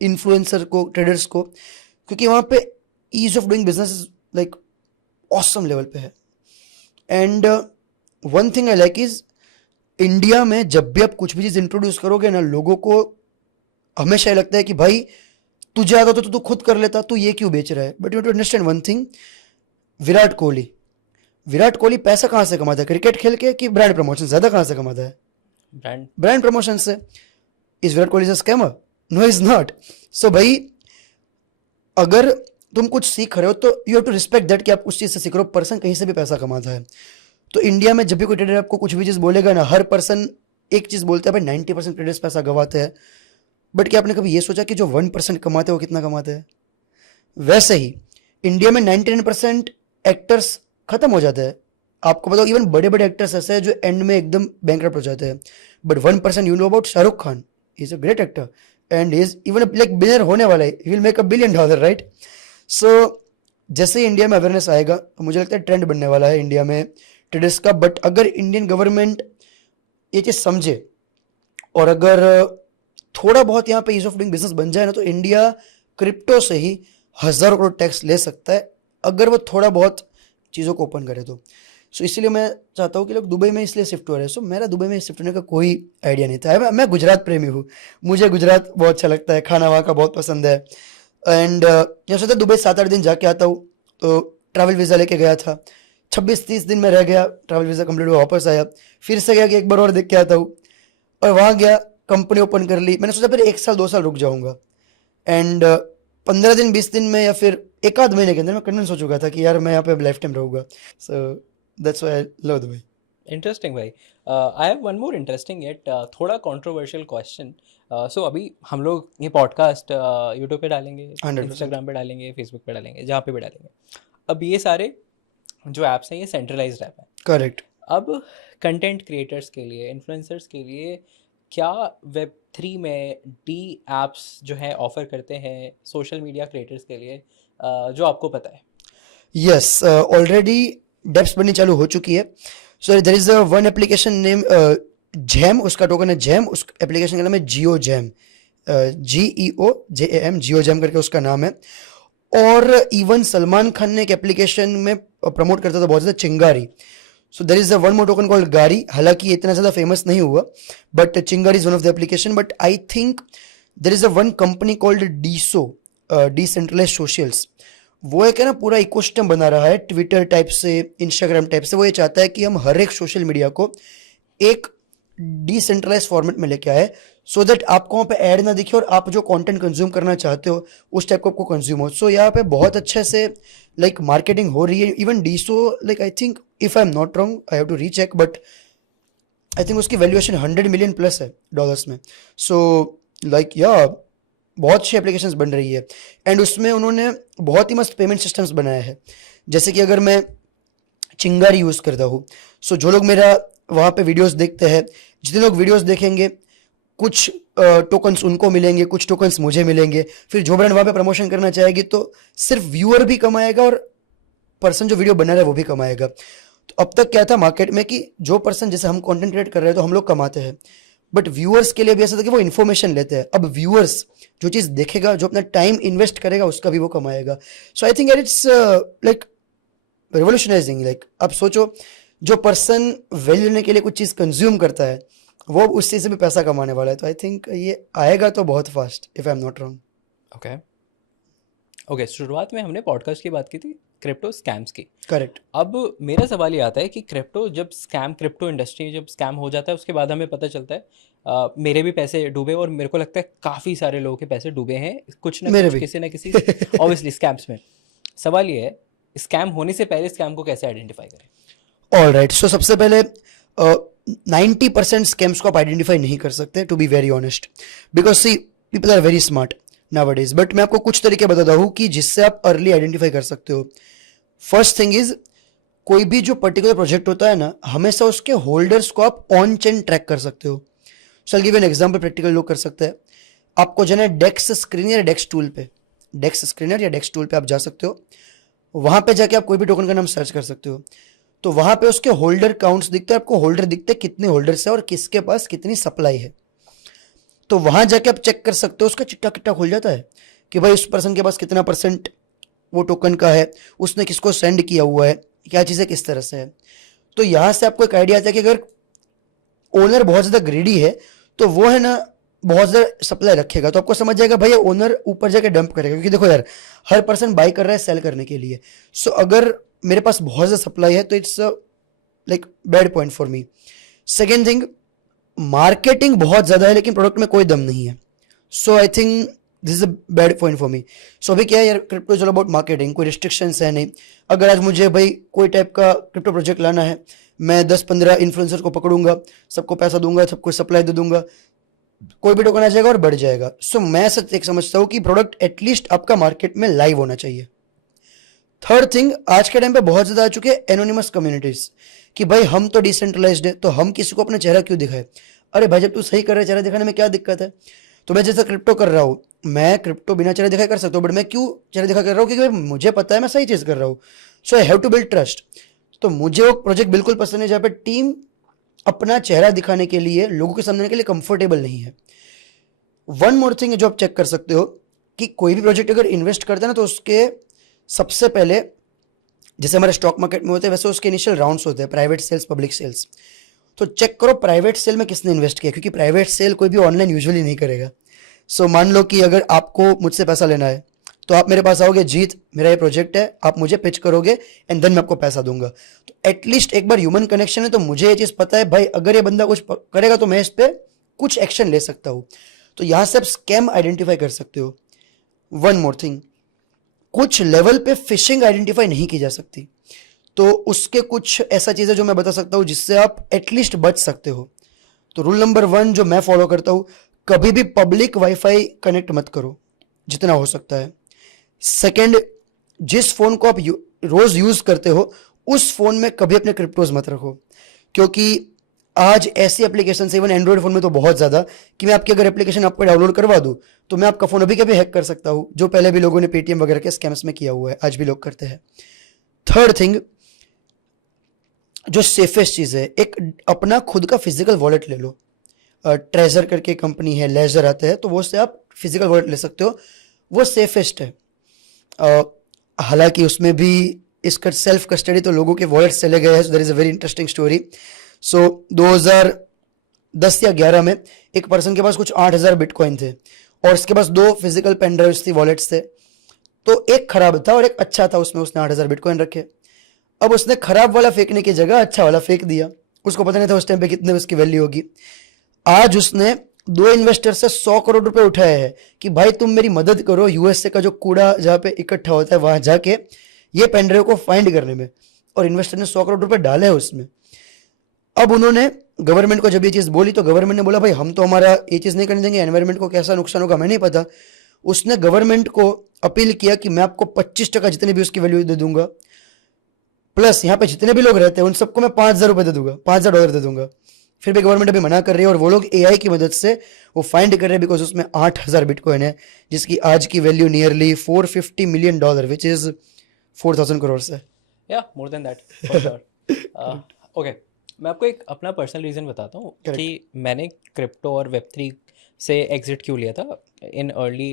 इन्फ्लुएंसर को, ट्रेडर्स को, क्योंकि वहाँ पे ease of doing business like awesome level पे है। And one thing I like is, India में जब भी आप कुछ भी चीज़ इंट्रोड्यूस करोगे ना, लोगों को हमेशा ये लगता है कि भाई तुझे आता तो तू खुद कर लेता, तू ये क्यों बेच रहा है। But you to understand one thing, Virat Kohli, Virat Kohli पैसा कहाँ से कमाता है, क्रिकेट खेल के कि ब्रांड प्रमोशन? ज़्यादा कहाँ से कमाता है? ब्रांड प्रमोशन से। Is Virat Kohli is scammer? No is not. So भाई अगर तुम कुछ सीख रहे हो तो you have to respect that कि आप उस चीज़ से सीख रहे हो, पर्सन कहीं से भी पैसा कमाता है। तो इंडिया में जब भी कोई ट्रेडर आपको कुछ भी चीज़ बोलेगा ना, हर पर्सन एक चीज़ बोलता है भाई 90% ट्रेडर्स पैसा गवाते हैं। बट क्या आपने कभी ये सोचा कि जो 1% कमाते हैं वो कितना कमाते हैं? वैसे ही इंडिया में 99% एक्टर्स खत्म हो जाते हैं। आपको बताओ इवन बड़े बड़े एक्टर्स ऐसे हैं जो एंड में एकदम बैंकरप्ट हो जाते हैं। But 1% you know about Shahrukh Khan, is a great actor and is even like billionaire होने वाला है, he will make $1 billion, right? So जैसे ही इंडिया में अवेयरनेस आएगा तो मुझे लगता है ट्रेंड बनने वाला है इंडिया में ट्रेडर्स का। बट अगर इंडियन गवर्नमेंट ये चीज़ समझे और अगर थोड़ा बहुत यहाँ पे ईज ऑफ डूइंग बिजनेस बन जाए ना, तो इंडिया क्रिप्टो से ही हज़ारों करोड़ टैक्स ले सकता है, अगर वो थोड़ा बहुत चीज़ों को ओपन करे तो। सो इसलिए मैं चाहता हूँ कि लोग दुबई में इसलिए शिफ्ट हो रहे हैं। सो मेरा दुबई में शिफ्ट होने का कोई आइडिया नहीं था। मैं गुजरात प्रेमी हूँ, मुझे गुजरात बहुत अच्छा लगता है, खाना वहाँ का बहुत पसंद है। एंड यहाँ सोचा दुबई 7-8 दिन जाके आता हूँ, तो ट्रैवल वीज़ा लेके गया था, 26-30 दिन में रह गया, ट्रैवल वीज़ा कंप्लीट हुआ, वापस आया, फिर से गया कि एक बार और देख के आता हूँ, और वहाँ गया, कंपनी ओपन कर ली। मैंने सोचा फिर 1 साल 2 साल रुक जाऊँगा। एंड 15 दिन 20 दिन में या फिर एक आध महीने के अंदर मैं कन्विंस हो चुका था कि यार मैं यहाँ पे लाइफ टाइम रहूँगा। So that's why I love Dubai. Interesting भाई। I have one more interesting yet थोड़ा कंट्रोवर्शियल क्वेश्चन। सो अभी हम लोग ये पॉडकास्ट यूट्यूब पे डालेंगे, 100%। इंस्टाग्राम पे डालेंगे, फेसबुक पे डालेंगे, जहाँ पे भी डालेंगे। अब ये सारे जो ऐप्स हैं ये सेंट्रलाइज्ड ऐप हैं। करेक्ट। अब कंटेंट क्रिएटर्स के लिए, इन्फ्लुएंसर्स के लिए क्या Web3 में डी एप्स जो है ऑफर करते हैं सोशल मीडिया क्रिएटर्स के लिए, जो आपको पता है? यस, ऑलरेडी डेप्स बननी चालू हो चुकी है। So there is one application name Jam, उसका टोकन है जैम, उस एप्लीकेशन का नाम है Geo Jam, GEOJAM, Geo Jam करके उसका नाम है। और इवन सलमान खान ने एक एप्लीकेशन में प्रमोट करता था बहुत ज़्यादा, Chingari. So there is one more token called Gari, हालांकि इतना ज़्यादा फेमस नहीं हुआ, but Chingari is one of the application. But I think there is one company called DeSo, decentralised socials. वो एक है ना पूरा इकोसिस्टम बना रहा है, ट्विटर टाइप से, इंस्टाग्राम टाइप से। वो ये चाहता है कि हम हर एक सोशल मीडिया को एक डिसेंट्रलाइज फॉर्मेट में लेके आए, सो दैट आपको वहाँ पे ऐड ना दिखे और आप जो कंटेंट कंज्यूम करना चाहते हो उस टाइप को आपको कंज्यूम हो। सो यहाँ पे बहुत अच्छे से लाइक मार्केटिंग हो रही है। Even DeSo like I think, if I am not wrong, I have to recheck, but I think उसकी वैल्यूएशन $100 मिलियन प्लस है डॉलर्स में। सो लाइक या बहुत अच्छी एप्लीकेशंस बन रही है। एंड उसमें उन्होंने बहुत ही मस्त पेमेंट सिस्टम्स बनाए हैं। जैसे कि अगर मैं चिंगारी यूज़ करता हूँ, सो जो लोग मेरा वहाँ पे वीडियोस देखते हैं, जितने लोग वीडियोस देखेंगे कुछ टोकन्स उनको मिलेंगे, कुछ टोकन्स मुझे मिलेंगे, फिर जो ब्रांड वहाँ पे प्रमोशन करना चाहेगी तो सिर्फ व्यूअर भी कमाएगा और पर्सन जो वीडियो बना रहा है वो भी कमाएगा। तो अब तक क्या था मार्केट में कि जो पर्सन, जैसे हम कंटेंट क्रिएट कर रहे हैं तो हम लोग कमाते हैं, बट व्यूअर्स के लिए भी ऐसा था कि वो इन्फॉर्मेशन लेते हैं। अब व्यूअर्स जो चीज़ देखेगा, जो अपना टाइम इन्वेस्ट करेगा, उसका भी वो कमाएगा। So I think it's like revolutionising. Like अब सोचो, जो पर्सन वैल्यू लेने के लिए कुछ चीज़ कंज्यूम करता है वो उस चीज़ से भी पैसा कमाने वाला है। तो आई थिंक ये आएगा तो बहुत fast, if I am not wrong. Okay okay, शुरुआत में हमने पॉडकास्ट की बात की थी क्रिप्टो स्कैम्स की। करेक्ट। अब मेरा सवाल ये आता है कि क्रिप्टो इंडस्ट्री जब स्कैम हो जाता है उसके बाद हमें पता चलता है मेरे भी पैसे डूबे, और मेरे को लगता है काफ़ी सारे लोगों के पैसे डूबे हैं कुछ ना मेरे कुछ, भी। किसी ना किसी ऑब्वियसली स्कैम्स में। सवाल ये है, स्कैम होने से पहले स्कैम को कैसे आइडेंटिफाई करें? ऑल राइट, सो सबसे पहले 90% स्कैम्स को आप आइडेंटिफाई नहीं कर सकते, to be very honest, because see people are very smart nowadays. But मैं आपको कुछ तरीके बताता हूँ कि जिससे आप अर्ली आइडेंटिफाई कर सकते हो। फर्स्ट थिंग इज, कोई भी जो पर्टिकुलर प्रोजेक्ट होता है ना, हमेशा उसके होल्डर्स को आप ऑन चेन ट्रैक कर सकते हो। So give an example, practical लोग कर सकते हैं। आपको जाना है डेक्स स्क्रीनर या डेक्स टूल पे, डेक्स स्क्रीनर या डेक्स टूल पे आप जा सकते हो। वहां पे जाके आप कोई भी टोकन का नाम सर्च कर सकते हो। तो वहां पे उसके होल्डर काउंट्स दिखते हैं, आपको होल्डर दिखते हैं कितने होल्डर्स है और किसके पास कितनी सप्लाई है। तो वहां जाके आप चेक कर सकते हो, उसका चिट्टा किट्टा खुल जाता है कि भाई उस पर्सन के पास कितना % वो टोकन का है, उसने किसको सेंड किया हुआ है, क्या चीज़ें किस तरह से है। तो यहाँ से आपको एक आइडिया आता है कि अगर ओनर बहुत ज़्यादा ग्रीडी है तो वो है ना बहुत ज़्यादा सप्लाई रखेगा, तो आपको समझ जाएगा भाई ओनर ऊपर जाके डंप करेगा, क्योंकि देखो यार हर पर्सन बाई कर रहा है सेल करने के लिए। सो अगर मेरे पास बहुत ज़्यादा सप्लाई है तो it's like bad point for me. Second thing, marketing बहुत ज़्यादा है लेकिन प्रोडक्ट में कोई दम नहीं है। So I think this is a bad point for me. So अभी क्या है यार, crypto is all about marketing, कोई रिस्ट्रिक्शंस है नहीं। अगर आज मुझे भाई कोई टाइप का क्रिप्टो प्रोजेक्ट लाना है, मैं 10-15 इन्फ्लुएंसर को पकड़ूंगा, सबको पैसा दूंगा, सबको सप्लाई दे दूंगा, कोई भी टोकन आ जाएगा और बढ़ जाएगा। सो मैं सच एक समझता हूँ कि प्रोडक्ट एटलीस्ट आपका मार्केट में लाइव होना चाहिए। थर्ड थिंग, आज के टाइम पे बहुत ज्यादा आ चुके हैं एनोनिमस कम्युनिटीज, कि भाई हम तो डिसेंट्रलाइज्ड है तो हम किसी को अपना चेहरा क्यों दिखाए। अरे भाई जब तू सही कर रहा है चेहरा दिखाने में क्या दिक्कत है। तो मैं जैसा क्रिप्टो कर रहा हूँ, मैं क्रिप्टो बिना चेहरा दिखाए कर सकता हूँ, बट मैं क्यों चेहरा दिखा कर रहा हूँ, क्योंकि भाई मुझे पता है मैं सही चीज कर रहा हूँ। So I have to build trust. तो मुझे वो प्रोजेक्ट बिल्कुल पसंद है जहाँ पे टीम अपना चेहरा दिखाने के लिए, लोगों के सामने के लिए कंफर्टेबल नहीं है। वन मोर थिंग जो आप चेक कर सकते हो कि कोई भी प्रोजेक्ट अगर इन्वेस्ट करते हैं ना, तो उसके सबसे पहले, जैसे हमारे स्टॉक मार्केट में होते हैं वैसे उसके इनिशियल राउंड्स होते हैं, प्राइवेट सेल्स, पब्लिक सेल्स। तो चेक करो प्राइवेट सेल में किसने इन्वेस्ट किया, क्योंकि प्राइवेट सेल कोई भी ऑनलाइन यूजुअली नहीं करेगा। सो मान लो कि अगर आपको मुझसे पैसा लेना है तो आप मेरे पास आओगे, जीत मेरा ये प्रोजेक्ट है, आप मुझे पिच करोगे एंड देन मैं आपको पैसा दूंगा। तो एटलीस्ट एक बार ह्यूमन कनेक्शन है, तो मुझे ये चीज़ पता है भाई अगर ये बंदा कुछ करेगा तो मैं इस पर कुछ एक्शन ले सकता हूँ। तो यहाँ से आप स्कैम आइडेंटिफाई कर सकते हो। वन मोर थिंग, कुछ लेवल पे फिशिंग आइडेंटिफाई नहीं की जा सकती, तो उसके कुछ ऐसा चीज़ है जो मैं बता सकता हूँ जिससे आप एटलीस्ट बच सकते हो। तो रूल नंबर 1 जो मैं फॉलो करता हूँ, कभी भी पब्लिक वाईफाई कनेक्ट मत करो जितना हो सकता है। सेकेंड, जिस फोन को आप रोज यूज करते हो उस फोन में कभी अपने क्रिप्टोज मत रखो, क्योंकि आज ऐसी एप्लीकेशन, इवन एंड्रॉइड फोन में तो बहुत ज्यादा, कि मैं आपकी अगर एप्लीकेशन आपको डाउनलोड करवा दूं तो मैं आपका फोन अभी कभी हैक कर सकता हूं, जो पहले भी लोगों ने पेटीएम वगैरह के स्कैम्स में किया हुआ है, आज भी लोग करते हैं। थर्ड थिंग, जो सेफेस्ट चीज है, एक अपना खुद का फिजिकल वॉलेट ले लो। ट्रेजर करके कंपनी है, लेजर आते हैं, तो वो से आप फिजिकल वॉलेट ले सकते हो, वो सेफेस्ट है। हालांकि उसमें भी इसका सेल्फ कस्टडी तो लोगों के वॉलेट चले गए हैं। So there is a very interesting story. So 2010 या 11 में एक पर्सन के पास कुछ 8,000 बिटकॉइन थे और उसके पास 2 फिजिकल पेन ड्राइव्स थी, वॉलेट्स थे। तो एक खराब था और एक अच्छा था, उसमें उसने 8,000 बिटकॉइन रखे। अब उसने खराब वाला फेंकने की जगह अच्छा वाला फेंक दिया, उसको पता नहीं था उस टाइम पे कितने उसकी वैल्यू होगी। आज उसने 2 इन्वेस्टर से 100 करोड़ रुपए उठाए हैं कि भाई तुम मेरी मदद करो, यूएसए का जो कूड़ा जहाँ पे इकट्ठा होता है वहां जाके ये पेनड्राइव को फाइंड करने में, और इन्वेस्टर ने 100 करोड़ रुपए डाले हैं उसमें। अब उन्होंने गवर्नमेंट को जब ये चीज बोली तो गवर्नमेंट ने बोला भाई हम तो हमारा ये चीज नहीं करने देंगे, एनवायरमेंट को कैसा नुकसान होगा हमें नहीं पता। उसने गवर्नमेंट को अपील किया कि मैं आपको 25% जितने भी उसकी वैल्यू दे दूंगा, प्लस यहाँ पे जितने भी लोग रहते हैं उन सबको मैं $5,000 दे दूंगा, $5,000 दे दूंगा। फिर भी गवर्नमेंट अभी मना कर रही है, और वो लोग एआई की मदद से वो फाइंड कर रहे हैं, बिकॉज उसमें 8,000 बिटकॉइन है, जिसकी आज की value nearly $450 million, which is 4,000 crore से। या मोर than that for sure. Okay, मैं आपको एक अपना पर्सनल रीज़न बताता हूँ करेक्ट। कि मैंने क्रिप्टो और वेब3 से एग्जिट क्यों लिया था इन अर्ली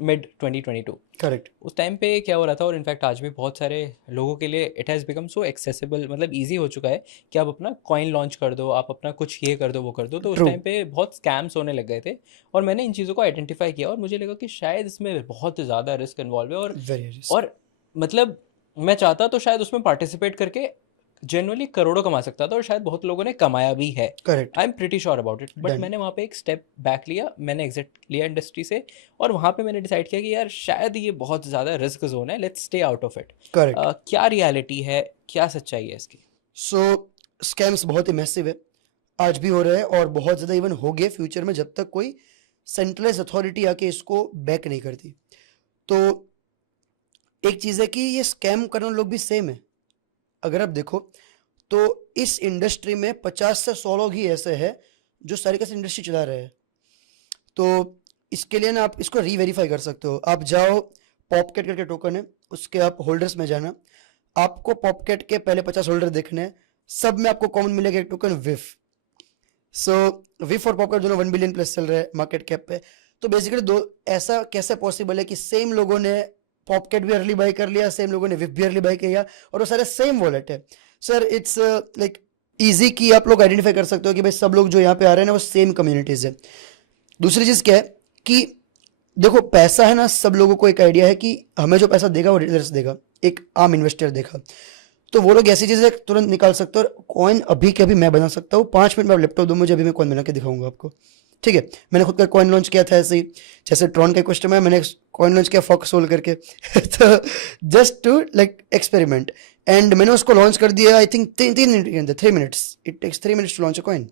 मिड 2022। करेक्ट। उस टाइम पे क्या हो रहा था, और इनफैक्ट आज भी बहुत सारे लोगों के लिए it has become so accessible, मतलब ईजी हो चुका है कि आप अपना कॉइन लॉन्च कर दो, आप अपना कुछ ये कर दो वो कर दो। तो उस ट्रू। टाइम पे बहुत स्कैम्स होने लग गए थे, और मैंने इन चीज़ों को आइडेंटिफाई किया, और मुझे लगा कि शायद इसमें बहुत ज़्यादा रिस्क इन्वॉल्व है। Very risk. और मतलब मैं चाहता तो शायद उसमें पार्टिसिपेट करके जनरली करोड़ों कमा सकता था, और शायद बहुत लोगों ने कमाया भी है। Correct. I am pretty sure about it. But done. मैंने वहाँ पे एक स्टेप बैक लिया, मैंने एग्जिट लिया इंडस्ट्री से, और वहाँ पे मैंने डिसाइड किया कि यार शायद ये बहुत ज़्यादा रिस्क जोन है, let's stay out of it. Correct. क्या रियलिटी है, क्या सच्चाई है इसकी? सो स्कैम्स बहुत ही मैसिव है, आज भी हो रहे हैं, और बहुत ज़्यादा इवन हो गए फ्यूचर में, जब तक कोई सेंट्रलाइज अथॉरिटी आके इसको बैक नहीं करती। तो एक चीज़ है कि ये स्कैम करने वाले लोग भी सेम है। अगर आप देखो तो इस इंडस्ट्री में 50 से 100 लोग ही ऐसे हैं जो सारी कैसे इंडस्ट्री चला रहे हैं। तो इसके लिए ना आप इसको रीवेरीफाई कर सकते हो। आप जाओ, पॉपकेट करके टोकन है, उसके आप होल्डर्स में जाना, आपको पॉपकेट के पहले 50 होल्डर देखने हैं, सब में आपको कॉमन मिलेगा एक टोकन विफ। सो विफ और पॉपकेट दोनों 1 बिलियन प्लस चल रहे हैं मार्केट कैप पे। तो बेसिकली दो, ऐसा कैसे पॉसिबल है कि सेम लोगों ने पॉपकेट भी अर्ली बाय कर लिया, सेम लोगों ने विफ भी अर्ली बाय किया, और वो सारे सेम वॉलेट है। सर इट्स लाइक इजी कि आप लोग आइडेंटिफाई कर सकते हो कि भाई सब लोग जो यहाँ पे आ रहे हैं ना वो सेम कम्युनिटीज है। दूसरी चीज क्या है कि देखो, पैसा है ना, सब लोगों को एक आइडिया है कि हमें जो पैसा देगा वो रिटेलर्स देगा, एक आम इन्वेस्टर देगा। तो वो लोग ऐसी चीजें तुरंत निकाल सकते हो, और कॉइन अभी के अभी मैं बना सकता हूँ। 5 मिनट में आप लैपटॉप दो मुझे, अभी मैं कॉइन बना के दिखाऊंगा आपको, ठीक है। मैंने खुद का कॉइन लॉन्च किया था ऐसे ही, जैसे ट्रॉन का क्वेश्चन है, मैंने कॉइन लॉन्च किया फॉक्स सोल करके तो just to like experiment, and मैंने उसको लॉन्च कर दिया आई थिंक 3 मिनट के अंदर, 3 minutes, it takes 3 minutes to launch a coin.